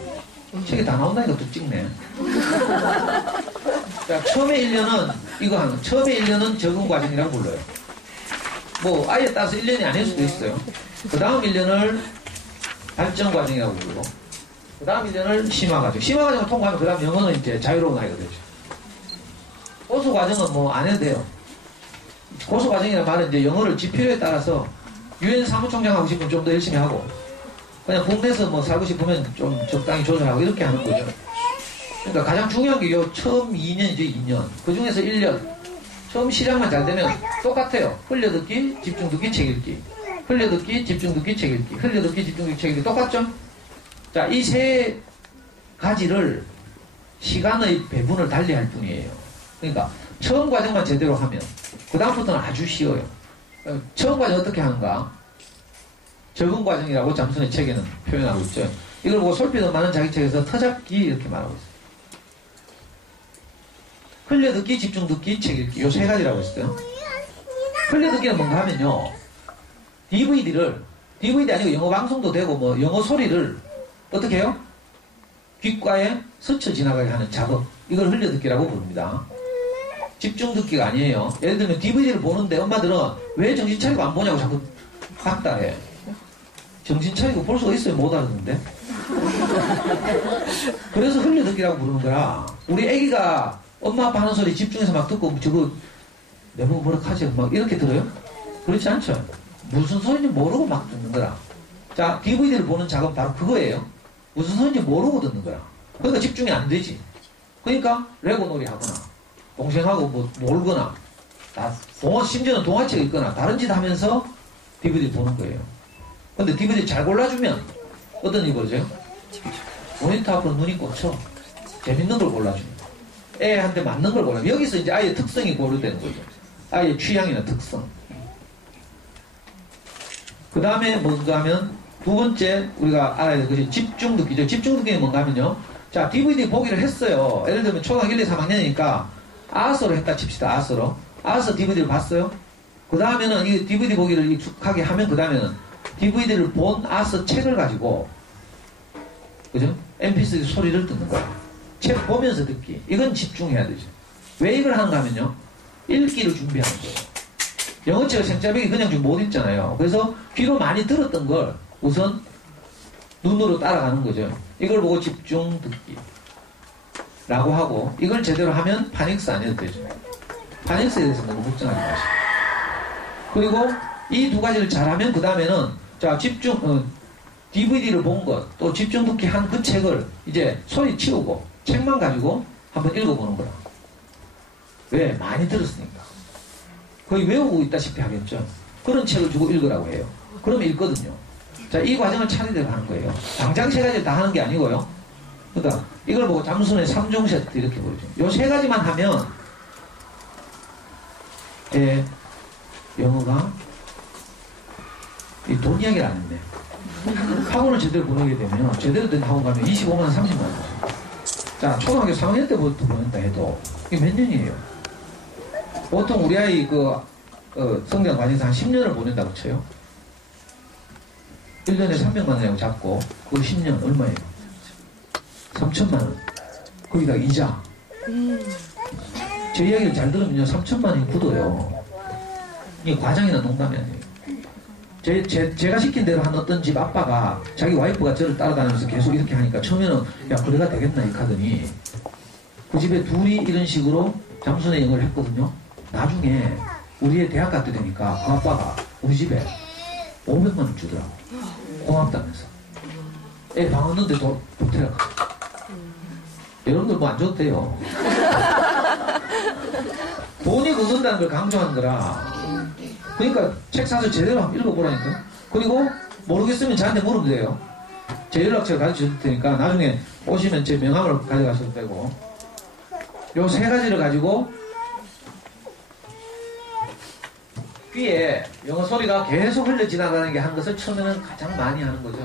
책에 다 나온다니까 또 찍네. 자, 처음에 1년은 적응 과정이라고 불러요. 뭐 아예 따서 1년이 아닐 수도 있어요. 그 다음 1년을 발전 과정이라고 부르고 그 다음 1년을 심화 과정. 심화 과정을 통과하면 그 다음 영어는 이제 자유로운 아이가 되죠. 고수 과정은 뭐 안 해도 돼요. 고수 과정이라는 말은 이제 영어를 지필요에 따라서 유엔 사무총장 하고 싶으면 좀 더 열심히 하고 그냥 국내에서 뭐 살고 싶으면 좀 적당히 조절하고 이렇게 하는 거죠. 그러니까 가장 중요한 게 요 처음 2년이죠. 2년. 그 중에서 1년. 처음 시작만 잘 되면 똑같아요. 흘려듣기, 집중듣기, 책 읽기. 흘려듣기, 집중듣기, 책 읽기. 흘려듣기, 집중듣기, 책 읽기. 똑같죠? 자, 이 세 가지를 시간의 배분을 달리 할 뿐이에요. 그러니까 처음 과정만 제대로 하면 그 다음부터는 아주 쉬워요. 처음 과정 어떻게 하는가? 적응 과정이라고 잠순의 책에는 표현하고 있죠. 이걸 보고 솔피더 많은 자기 책에서 터잡기 이렇게 말하고 있어요. 흘려듣기, 집중듣기, 책 읽기 요 세 가지라고 있어요. 흘려듣기는 뭔가 하면요. DVD 아니고 영어 방송도 되고 뭐 영어 소리를 어떻게 해요? 귓가에 스쳐 지나가게 하는 작업. 이걸 흘려듣기라고 부릅니다. 집중듣기가 아니에요. 예를 들면 DVD를 보는데 엄마들은 왜 정신 차리고 안 보냐고 자꾸 박다해. 정신 차리고 볼 수가 있어요. 못 알아듣는데. 그래서 흘려듣기라고 부르는 거라. 우리 애기가 엄마 아빠 하는 소리 집중해서 막 듣고 저거 내보고 뭐라 하지? 막 이렇게 들어요? 그렇지 않죠? 무슨 소리인지 모르고 막 듣는 거라. 자, DVD를 보는 작업은 바로 그거예요. 무슨 소리인지 모르고 듣는 거야. 그러니까 집중이 안 되지. 그러니까 레고 놀이 하거나 동생하고 뭐 놀거나 심지어는 동화책 읽거나 다른 짓 하면서 DVD 보는 거예요. 근데 DVD 잘 골라주면 어떤 일이 벌어져요? 모니터 앞으로 눈이 꽂혀. 재밌는 걸 골라줍니다. 애한테 맞는 걸 골라줍니다. 여기서 이제 아이의 특성이 고려되는 거죠. 아이의 취향이나 특성. 그 다음에 뭔가 하면 두 번째 우리가 알아야 될 것이 집중듣기죠. 집중듣기는 뭔가 하면요. 자, DVD 보기를 했어요. 예를 들면 초등학교 1, 2, 3학년이니까 아서로 했다 칩시다. 아서 DVD를 봤어요. 그 다음에는 이 DVD 보기를 익숙하게 하면 그 다음에는 DVD를 본 아서 책을 가지고 그죠? MP3 소리를 듣는 거야. 책 보면서 듣기. 이건 집중해야 되죠. 왜 이걸 하는가 하면요. 읽기를 준비하는 거예요. 영어책을 생짜배기 그냥 좀 못 읽잖아요. 그래서 귀로 많이 들었던 걸 우선 눈으로 따라가는 거죠. 이걸 보고 집중 듣기 라고 하고 이걸 제대로 하면 파닉스 안 해도 되죠. 파닉스에 대해서 너무 걱정하지 마시고 그리고 이 두 가지를 잘하면 그 다음에는 자 DVD를 본 것 또 집중 듣기 한 그 책을 이제 소리 치우고 책만 가지고 한번 읽어보는 거야. 왜? 많이 들었으니까. 거의 외우고 있다시피 하겠죠. 그런 책을 주고 읽으라고 해요. 그러면 읽거든요. 자, 이 과정을 차례대로 하는 거예요. 당장 세 가지를 다 하는 게 아니고요. 그러니까 이걸 보고 잠순의 3종 세트 이렇게 보여줘요. 요 세 가지만 하면 영어가 돈 이야기를 안 했네. 학원을 제대로 보내게 되면 제대로 된 학원 가면 25만 원, 30만 원. 자, 초등학교 3학년 때부터 보낸다 해도 이게 몇 년이에요? 보통 우리 아이 성장 과정에서 한 10년을 보낸다고 쳐요. 1년에 300만 원이라고 잡고 그 10년 얼마예요? 3천만 원. 거기다 이자. 제 이야기를 잘 들으면요 3천만 원이 굳어요. 이게 과장이나 농담이 아니에요. 제가 시킨 대로 한 어떤 집 아빠가 자기 와이프가 저를 따라다니면서 계속 이렇게 하니까 처음에는 야 그래가 되겠나 이렇게 하더니 그 집에 둘이 이런 식으로 잠순의 영어를 했거든요. 나중에 우리 애 대학 갈 때 되니까 그 아빠가 우리 집에 500만 원 주더라고. 고맙다면서. 애 방 왔는데 보태라고. 여러분들 뭐 안 줘도 돼요. 돈이 걷는다는 걸 강조하는 거라. 그러니까 책 사서 제대로 한번 읽어보라니까. 그리고 모르겠으면 저한테 물으면 돼요. 제 연락처를 가르쳐 줄 테니까 나중에 오시면 제 명함을 가져가셔도 되고. 요 세 가지를 가지고 귀에 영어 소리가 계속 흘러 지나가는 게 한 것을 처음에는 가장 많이 하는 거죠.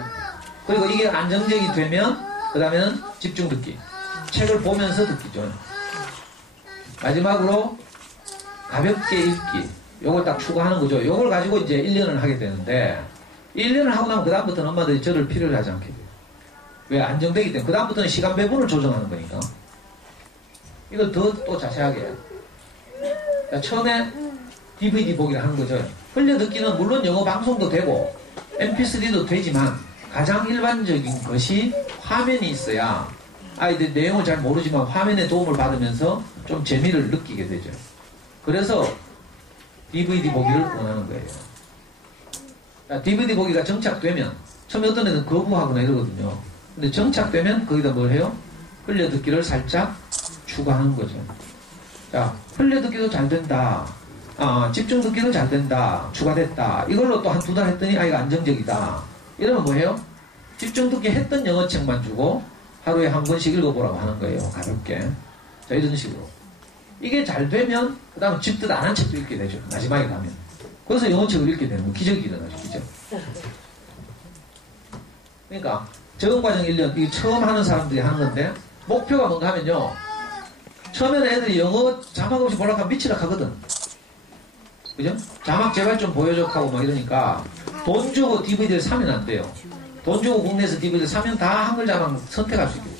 그리고 이게 안정적이 되면 그 다음에는 집중 듣기. 책을 보면서 듣기죠. 마지막으로 가볍게 읽기. 요걸 딱 추구하는 거죠. 요걸 가지고 이제 1년을 하게 되는데 1년을 하고 나면 그 다음부터는 엄마들이 저를 필요로 하지 않게 돼요. 왜? 안정되기 때문에. 그 다음부터는 시간 배분을 조정하는 거니까. 이걸 또 자세하게 해요. 자, 처음에 DVD 보기를 하는 거죠. 흘려듣기는 물론 영어 방송도 되고 mp3도 되지만 가장 일반적인 것이 화면이 있어야 아이들 내용을 잘 모르지만 화면의 도움을 받으면서 좀 재미를 느끼게 되죠. 그래서 DVD 보기를 원하는 거예요. 자, DVD 보기가 정착되면 처음에 어떤 애는 거부하거나 이러거든요. 근데 정착되면 거기다 뭘 해요? 흘려듣기를 살짝 추가하는 거죠. 자, 흘려듣기도 잘 된다. 집중 듣기도 잘 된다. 추가됐다. 이걸로 또 한 2달 했더니 아이가 안정적이다. 이러면 뭐해요? 집중 듣기 했던 영어책만 주고 하루에 한 권씩 읽어보라고 하는 거예요. 가볍게. 자, 이런 식으로. 이게 잘 되면 그 다음에 집뜻 안 한 책도 읽게 되죠. 마지막에 가면. 그래서 영어책을 읽게 되는 거. 기적이 일어나죠. 기적. 그러니까 적응과정 1년 이게 처음 하는 사람들이 하는 건데 목표가 뭔가 하면요. 처음에는 애들이 영어 자막 없이 보려고 하면 미치라 하거든. 그죠? 자막 제발 좀 보여줘 하고 막 이러니까 돈 주고 DVD를 사면 안 돼요. 돈 주고 국내에서 DVD를 사면 다 한글 자막 선택할 수 있게 돼요.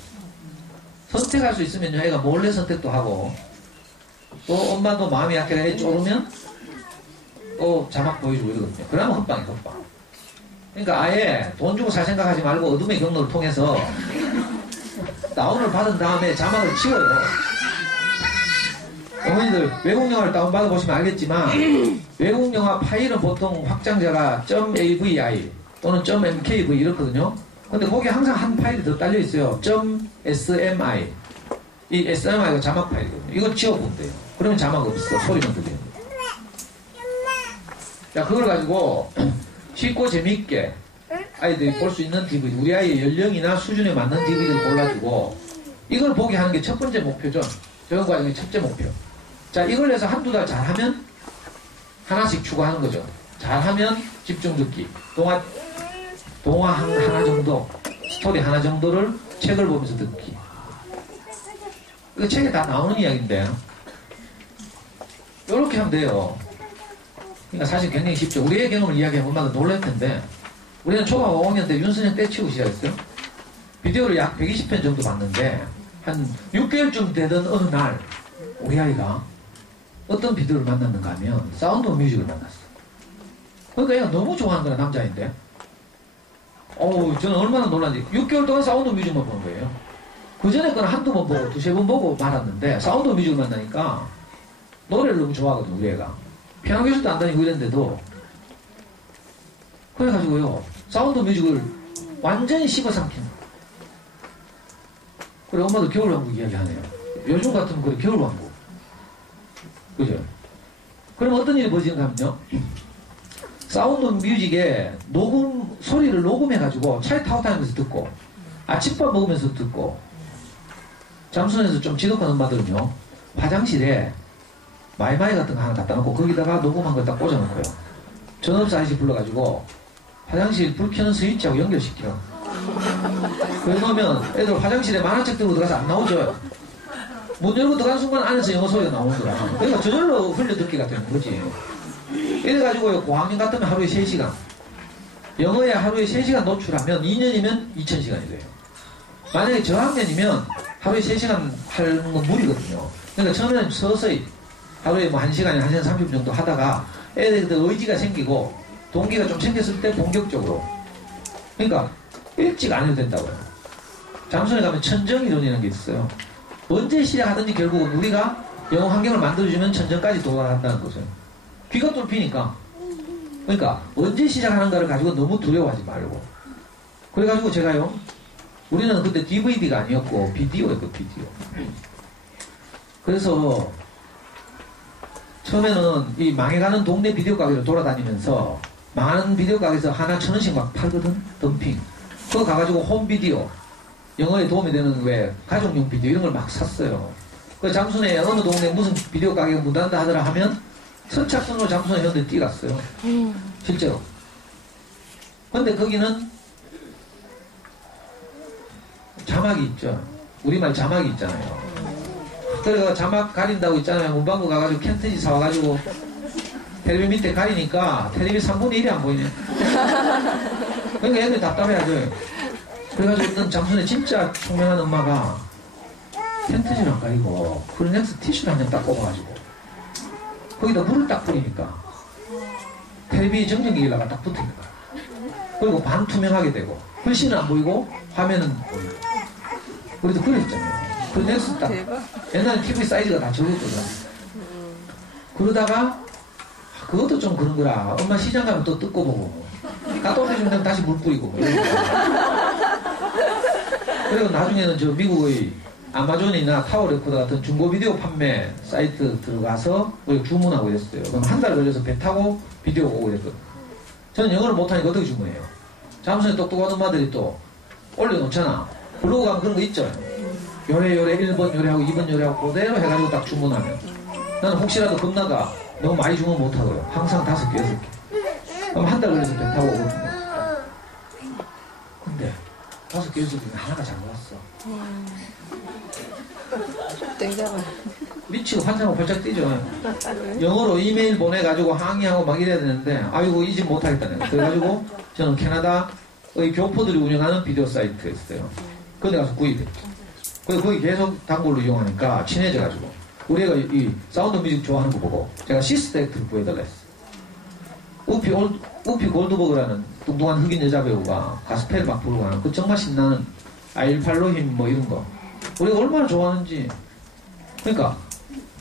선택할 수 있으면 애가 몰래 선택도 하고 또 엄마도 마음이 약해가 애 쪼르면 또 자막 보여주고 이러거든요. 그러면 헛방이에요. 헛방. 그러니까 아예 돈 주고 살 생각하지 말고 어둠의 경로를 통해서 다운을 받은 다음에 자막을 치워요. 어머니들 외국 영화를 다운받아 보시면 알겠지만 외국 영화 파일은 보통 확장자가 .avi 또는 .mkv 이렇거든요. 근데 거기에 항상 한 파일이 더 딸려 있어요. .smi. 이 SMI가 자막 파일이거든요. 이걸 지워보면 돼요. 그러면 자막 없어. 소리만 들려요. 자, 그걸 가지고 쉽고 재미있게 아이들이 볼 수 있는 DVD, 우리 아이의 연령이나 수준에 맞는 DVD를 골라주고 이걸 보게 하는 게 첫 번째 목표죠. 적응과정의 첫째 목표. 자, 이걸 해서 한두 달 잘하면 하나씩 추가하는 거죠. 잘하면 집중 듣기. 동화 하나 정도, 스토리 하나 정도를 책을 보면서 듣기. 이거 책에 다 나오는 이야기인데 이렇게 하면 돼요. 그러니까 사실 굉장히 쉽죠. 우리의 경험을 이야기하면 엄마가 놀랄 텐데 우리는 초등학 5학년 때 윤선영 떼치고 시작했어요. 비디오를 약 120편 정도 봤는데 한 6개월쯤 되던 어느 날 우리 아이가 어떤 비디오를 만났는가 하면 사운드 오브 뮤직을 만났어. 그러니까 얘가 너무 좋아하는 거야. 남자인데 저는 얼마나 놀랐는지 6개월 동안 사운드 오브 뮤직만 보는 거예요. 그 전에 거는 한두 번 보고 두세 번 보고 말았는데 사운드 오브 뮤직을 만나니까 노래를 너무 좋아하거든. 우리 애가 피아노 교실도 안 다니고 이랬는데도 그래가지고요 사운드 오브 뮤직을 완전히 씹어삼킨. 그래 엄마도 겨울왕국 이야기하네요. 요즘 같으면 그래 겨울왕국. 그죠? 그럼 어떤 일이 벌어지는가 하면요. 사운드 뮤직에 소리를 녹음해가지고 차에 타고 다니면서 듣고, 아침밥 먹으면서 듣고, 잠수원에서 좀 지독한 엄마들은요, 화장실에 마이마이 같은 거 하나 갖다 놓고, 거기다가 녹음한 걸 딱 꽂아놓고요. 전업사 아저씨 불러가지고, 화장실 불 켜는 스위치하고 연결시켜. 그래 놓으면 애들 화장실에 만화책 들고 들어가서 안 나오죠. 문 열고 들어간 순간 안에서 영어 소리가 나오는 거야. 그러니까 저절로 흘려듣기가 되는 거지. 이래가지고요, 고학년 같으면 하루에 3시간. 영어에 하루에 3시간 노출하면 2년이면 2000시간이 돼요. 만약에 저학년이면 하루에 3시간 하는 건 무리거든요. 그러니까 처음에는 서서히 하루에 뭐 1시간에 1시간 30분 정도 하다가 애들 의지가 생기고 동기가 좀 생겼을 때 본격적으로. 그러니까 일찍 안 해도 된다고요. 잠수원에 가면 천정이론이라는 게 있어요. 언제 시작하든지 결국은 우리가 영어 환경을 만들어주면 천정까지 도달한다는 거죠. 귀가 뚫히니까. 그러니까 언제 시작하는가를 가지고 너무 두려워하지 말고. 그래가지고 제가요, 우리는 그때 DVD가 아니었고 비디오였고 비디오. 그래서 처음에는 이 망해가는 동네 비디오 가게를 돌아다니면서 많은 비디오 가게에서 하나 1,000원씩 막 팔거든. 덤핑. 그거 가가지고 홈 비디오, 영어에 도움이 되는 왜 가족용 비디오 이런 걸 막 샀어요. 그 장순에 어느 동네 무슨 비디오 가게가 문 닫는다 하더라 하면 선착순으로 장순에 현대 뛰어갔어요. 실제로. 근데 거기는 자막이 있죠. 우리말 자막이 있잖아요. 그래서 자막 가린다고 있잖아요. 문방구 가가지고 캔트지 사와가지고 텔레비 밑에 가리니까 텔레비 3분의 1이 안 보이네. 그러니까 애들이 답답해하죠. 그래가지고 어떤 장순에 진짜 총명한 엄마가 캔트지를 안 가리고 프리넥스 티슈를 한 장 딱 꼽아가지고 거기다 물을 딱 뿌리니까 텔레비 정전기기라가 딱 붙으니까 그리고 반투명하게 되고 글씨는 안 보이고 화면은 보이고 우리도 그랬잖아요. 프리넥스 딱 옛날에 TV 사이즈가 다 적었거든. 그러다가 그것도 좀 그런 거라 엄마 시장 가면 또 뜯고 보고 갔다 오면 되면 다시 물 뿌리고 그리고 나중에는 저 미국의 아마존이나 타워레코더 같은 중고 비디오 판매 사이트 들어가서 우리가 주문하고 이랬어요. 그럼 한 달 걸려서 배 타고 비디오 오고 이랬거든. 저는 영어를 못하니까 어떻게 주문해요? 잠수에 똑똑한 엄마들이 또 올려놓잖아. 블로그 가면 그런 거 있죠. 요래 1번 요래하고 2번 요래하고 그대로 해가지고 딱 주문하면 나는 혹시라도 겁나가 너무 많이 주문 못하고요. 항상 5개 6개 그럼 한 달 걸려서 배 타고 오거든요. 근데 5개 6개 하나가 잘 나왔어. 땡잡아. 미치고 환장하고 벌짝 뛰죠. 영어로 이메일 보내가지고 항의하고 막 이래야 되는데 아이고 이 집 못하겠다 내가. 그래가지고 저는 캐나다의 교포들이 운영하는 비디오 사이트가 있어요. 거기 가서 구입했죠. 그래서 거기 계속 단골로 이용하니까 친해져가지고 우리 애가 이 사운드 뮤직 좋아하는 거 보고 제가 시스터 액트를 구해달라 했어요. 우피 골드버그라는 뚱뚱한 흑인 여자 배우가 가스펠 막 부르고 하는 그 정말 신나는 아일팔로힘 뭐 이런 거 우리가 얼마나 좋아하는지. 그러니까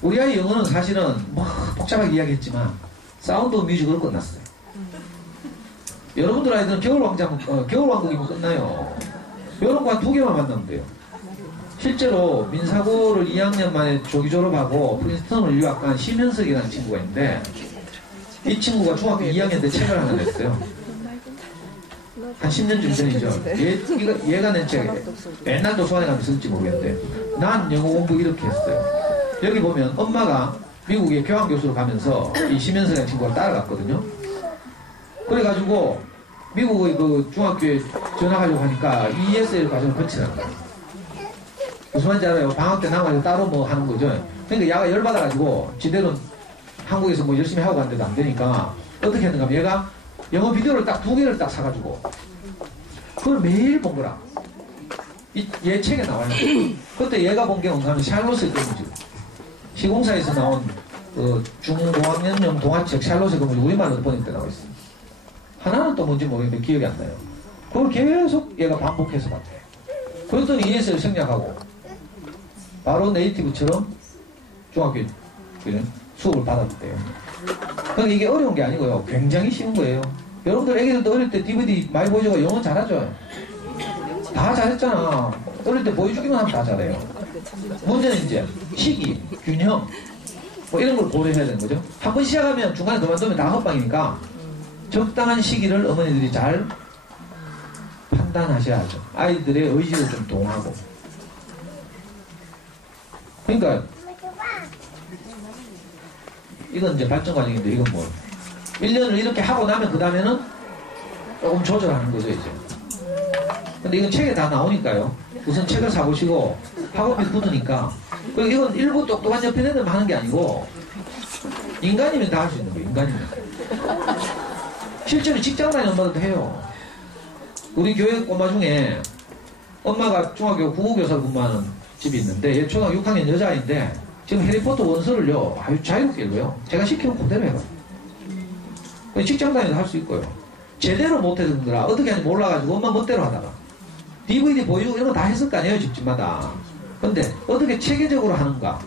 우리 아이 영어는 사실은 뭐 복잡하게 이야기했지만 사운드 뮤직으로 끝났어요. 여러분들 아이들은 겨울왕국이면 끝나요. 이런 거 한 2개만 만나면 돼요. 실제로 민사고를 2학년 만에 조기 졸업하고 프린스턴을 유학 간 심현석이라는 친구가 있는데 이 친구가 중학교 2학년 때 책을 하나 냈어요. 한 10년쯤 전이죠. 얘가 낸 책, 옛날 도서관에 가면 쓸지 모르겠는데 난 영어 공부 이렇게 했어요. 여기 보면 엄마가 미국에 교환교수로 가면서 이 심현석이라는 친구가 따라갔거든요. 그래가지고 미국의 그 중학교에 전학하려고 하니까 ESL 과정을 거치라는 거예요. 무슨 말인지 알아요? 방학 때 나가서 따로 뭐 하는 거죠. 그러니까 얘가 열받아가지고 지대로 한국에서 뭐 열심히 하고 갔는데도 안 되니까 어떻게 했는가 하면 얘가 영어 비디오를 딱 2개를 딱 사가지고 그걸 매일 본 거라. 얘 책에 나와요. 그때 얘가 본 게 뭔가 하면 샬롯의 거무줄. 시공사에서 나온 그 중고학년용 동화책 샬롯의 거무줄 우리말로 번역 때 나와 있어요. 하나는 또 뭔지 모르겠는데 기억이 안 나요. 그걸 계속 얘가 반복해서 봤대요. 그랬더니 ESL 생략하고 바로 네이티브처럼 중학교 수업을 받았대요. 그러니까 이게 어려운 게 아니고요. 굉장히 쉬운 거예요. 여러분들 애기들도 어릴 때 DVD 많이 보여줘가 영어 잘하죠? 다 잘했잖아. 어릴 때 보여주기만 하면 다 잘해요. 문제는 이제 시기, 균형 뭐 이런 걸 고려해야 되는 거죠. 한 번 시작하면 중간에 그만두면 다 헛방이니까 적당한 시기를 어머니들이 잘 판단하셔야죠. 아이들의 의지를 좀 동하고. 그러니까 이건 이제 발전 과정인데 이건 뭐 1년을 이렇게 하고 나면 그 다음에는 조금 조절하는 거죠 이제. 근데 이건 책에 다 나오니까요. 우선 책을 사보시고 학원비 굳으니까. 그리고 이건 일부 똑똑한 옆에 애들만 하는 게 아니고 인간이면 다 할 수 있는 거예요. 인간이면. 실제로 직장 다니는 엄마들도 해요. 우리 교회 꼬마 중에 엄마가 중학교 국어교사로 근무하는 집이 있는데 얘 초등학교 6학년 여자인데 지금 해리포터 원서를요 아주 자유롭게 읽어요. 제가 시키면 그대로 해요. 직장 다니도 할 수 있고요. 제대로 못해서 그러라 어떻게 하는지 몰라가지고 엄마 멋대로 하다가 DVD 보여주고 이런 거 다 했을 거 아니에요 집집마다. 근데 어떻게 체계적으로 하는가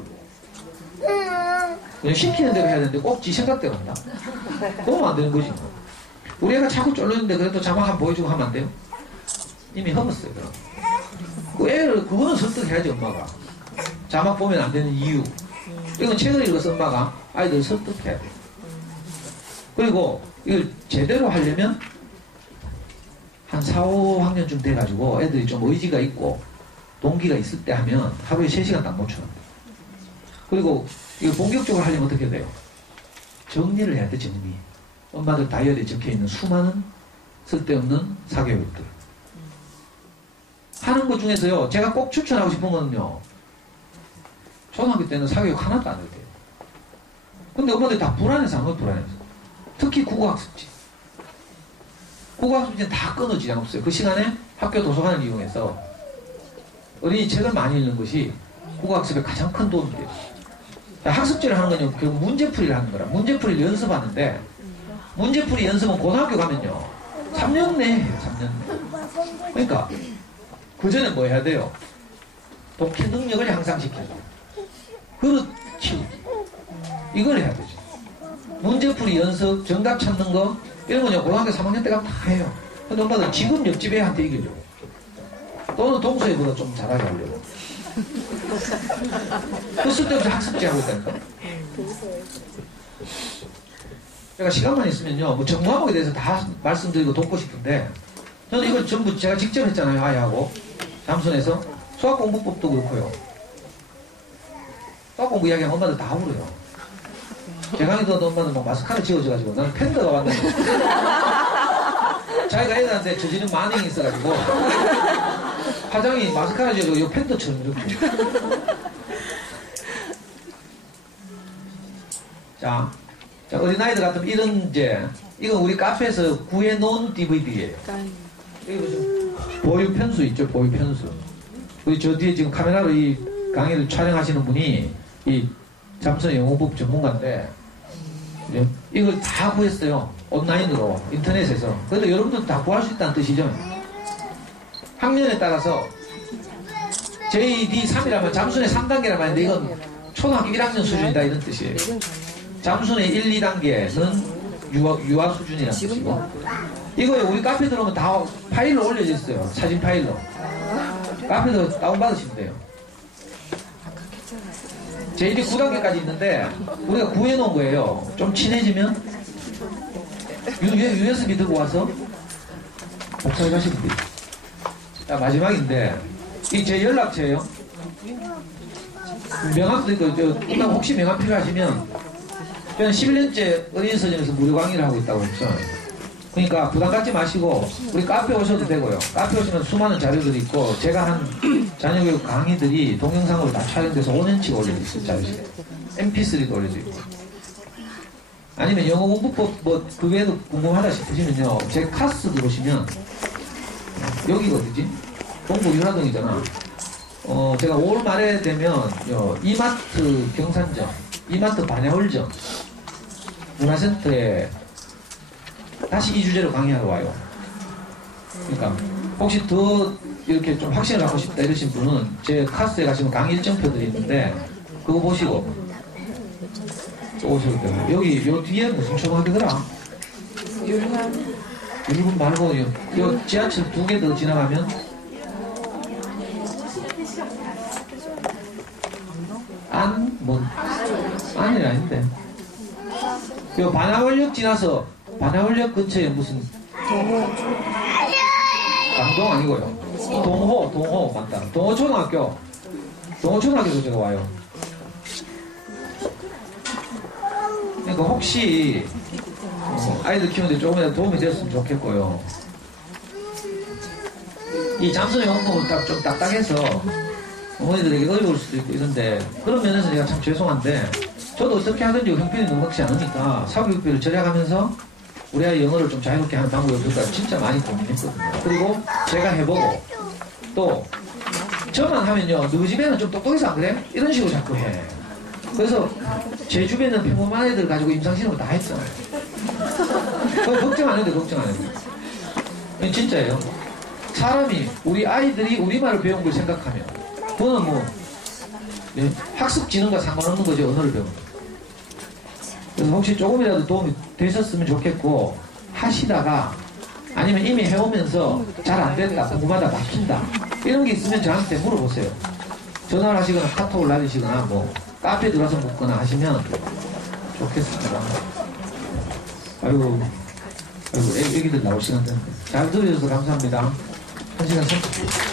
그냥 시키는 대로 해야 되는데 꼭 지 생각대로 한다. 그러면 안 되는 거지. 우리 애가 자꾸 쫄렸는데 그래도 자막 한번 보여주고 하면 안 돼요? 이미 허었어요. 그럼. 그 애를 그거는 설득해야지 엄마가. 자막 보면 안 되는 이유. 이건 책을 읽어서 엄마가 아이들을 설득해야 돼요. 그리고 이걸 제대로 하려면 한 4, 5학년쯤 돼가지고 애들이 좀 의지가 있고 동기가 있을 때 하면 하루에 3시간 딱 놓쳐요. 그리고 이거 본격적으로 하려면 어떻게 돼요? 정리를 해야 돼, 정리. 엄마들 다이어리에 적혀있는 수많은 쓸데없는 사교육들. 하는 것 중에서요, 제가 꼭 추천하고 싶은 거는요, 초등학교 때는 사교육 하나도 안 해도 돼요. 근데 엄마들이 다 불안해서 안 해요, 불안해서. 특히 국어학습지. 국어학습지는 다 끊어 지장 없어요. 그 시간에 학교 도서관을 이용해서 어린이 책을 많이 읽는 것이 국어학습에 가장 큰 도움이 돼요. 학습지를 하는 건요, 그 문제풀이를 하는 거라. 문제풀이를 연습하는데, 문제풀이 연습은 고등학교 가면요, 3년 내에 해요, 3년 내. 그러니까, 그 전에 뭐 해야 돼요? 독해 능력을 향상시켜줘. 그릇 키우기. 이걸 해야 되죠. 문제풀이 연습, 정답 찾는 거, 이런 건요, 고등학교 3학년 때 가면 다 해요. 근데 엄마들 지금 옆집 애한테 이기려고. 또는 동서애보다 좀 잘하게 하려고. 그 쓸데없이 학습지 하고 있다니까. 제가 시간만 있으면요, 뭐 정과목에 대해서 다 말씀드리고 돕고 싶은데, 저는 이걸 전부 제가 직접 했잖아요, 아이하고. 잠순에서. 수학공부법도 그렇고요. 수학공부 이야기하면 엄마들 다 울어요. 제 강의 듣던 엄마들 막 마스카라 지워져가지고, 나는 팬더가 왔는데. 자기가 애들한테 저지른 만행이 있어가지고, 화장이 마스카라 지워지고, 이 팬더처럼 이렇게. 자, 어린아이들 같으면 이런 이건 우리 카페에서 구해놓은 DVD예요. 이거 보시면 보유 편수 있죠, 보유 편수. 우리 저 뒤에 지금 카메라로 이 강의를 촬영하시는 분이 이 잠수의 영어법 전문가인데, 이걸 다 구했어요. 온라인으로, 인터넷에서. 그래서 여러분들도 다 구할 수 있다는 뜻이죠. 학년에 따라서 JD3이라면 잠수의 3단계라면 하는데 이건 초등학교 1학년 수준이다 이런 뜻이에요. 잠수의 1, 2단계는 유아 수준이라는 뜻이고, 이거에 우리 카페 들어오면 다 파일로 올려져 있어요. 사진 파일로. 카페에서 다운받으시면 돼요. JD 9단계까지 있는데 우리가 구해놓은 거예요. 좀 친해지면 USB 들고 와서 복사해 가시면 돼요. 자, 마지막인데 이 제 연락처예요. 명함도 있고, 끝나고 혹시 명함 필요하시면 저는 11년째 어린이서점에서 무료 강의를 하고 있다고 했죠. 그러니까 부담 갖지 마시고 우리 카페 오셔도 되고요. 카페 오시면 수많은 자료들이 있고, 제가 한 자녀교육 강의들이 동영상으로 다 촬영돼서 5년치가 올려져 있어요. 자료실에. MP3도 올려져 있고. 아니면 영어 공부법 그 외에도 궁금하다 싶으시면요, 제 카스 들어오시면 여기가 어디지? 동부 윤화동이잖아. 제가 5월 말에 되면 이마트 경산점, 이마트 반야월점 문화센터에 다시 이 주제로 강의하러 와요. 그러니까 혹시 더 이렇게 좀 확신을 갖고 싶다 이러신 분은 제 카스에 가시면 강의 일정표들이 있는데 그거 보시고 오셔도 돼요. 여기 요 뒤에 무슨 초등학교더라? 율분 말고 요 지하철 2개 더 지나가면 안이 아닌데. 요 반야월역 지나서 반야월역 근처에 무슨 강동 아니고요. 동호 맞다. 동호초등학교도 제가 와요. 그러니까 혹시 아이들 키우는데 조금이라도 도움이 되었으면 좋겠고요. 이 잠수의 용법은 좀 딱딱해서 어머니들에게 어려울 수도 있고 이런데, 그런 면에서 제가 참 죄송한데, 저도 어떻게 하든지 형편이 넉넉지 않으니까 사교육비를 절약하면서 우리 아이 영어를 좀 자유롭게 하는 방법이 없을까 진짜 많이 고민했거든요. 그리고 제가 해보고 또 저만 하면요, 너희 집에는 좀 똑똑해서 안 그래? 이런 식으로 자꾸 해. 그래서 제 주변에 있는 평범한 애들 가지고 임상실험을 다 했잖아요. 걱정 안 해도 돼, 걱정 안 해도 돼. 진짜예요. 사람이, 우리 아이들이 우리말을 배운 걸 생각하면 그거는 학습 지능과 상관없는 거죠. 언어를 배우는 거. 그래서 혹시 조금이라도 도움이 되셨으면 좋겠고, 하시다가 아니면 이미 해오면서 잘 안 됐다, 궁금하다, 막힌다 이런 게 있으면 저한테 물어보세요. 전화를 하시거나 카톡을 날리시거나 카페에 들어가서 묻거나 하시면 좋겠습니다. 아이고, 애기들 나올 시간 됐는데. 잘 들어주셔서 감사합니다. 1시간 30분.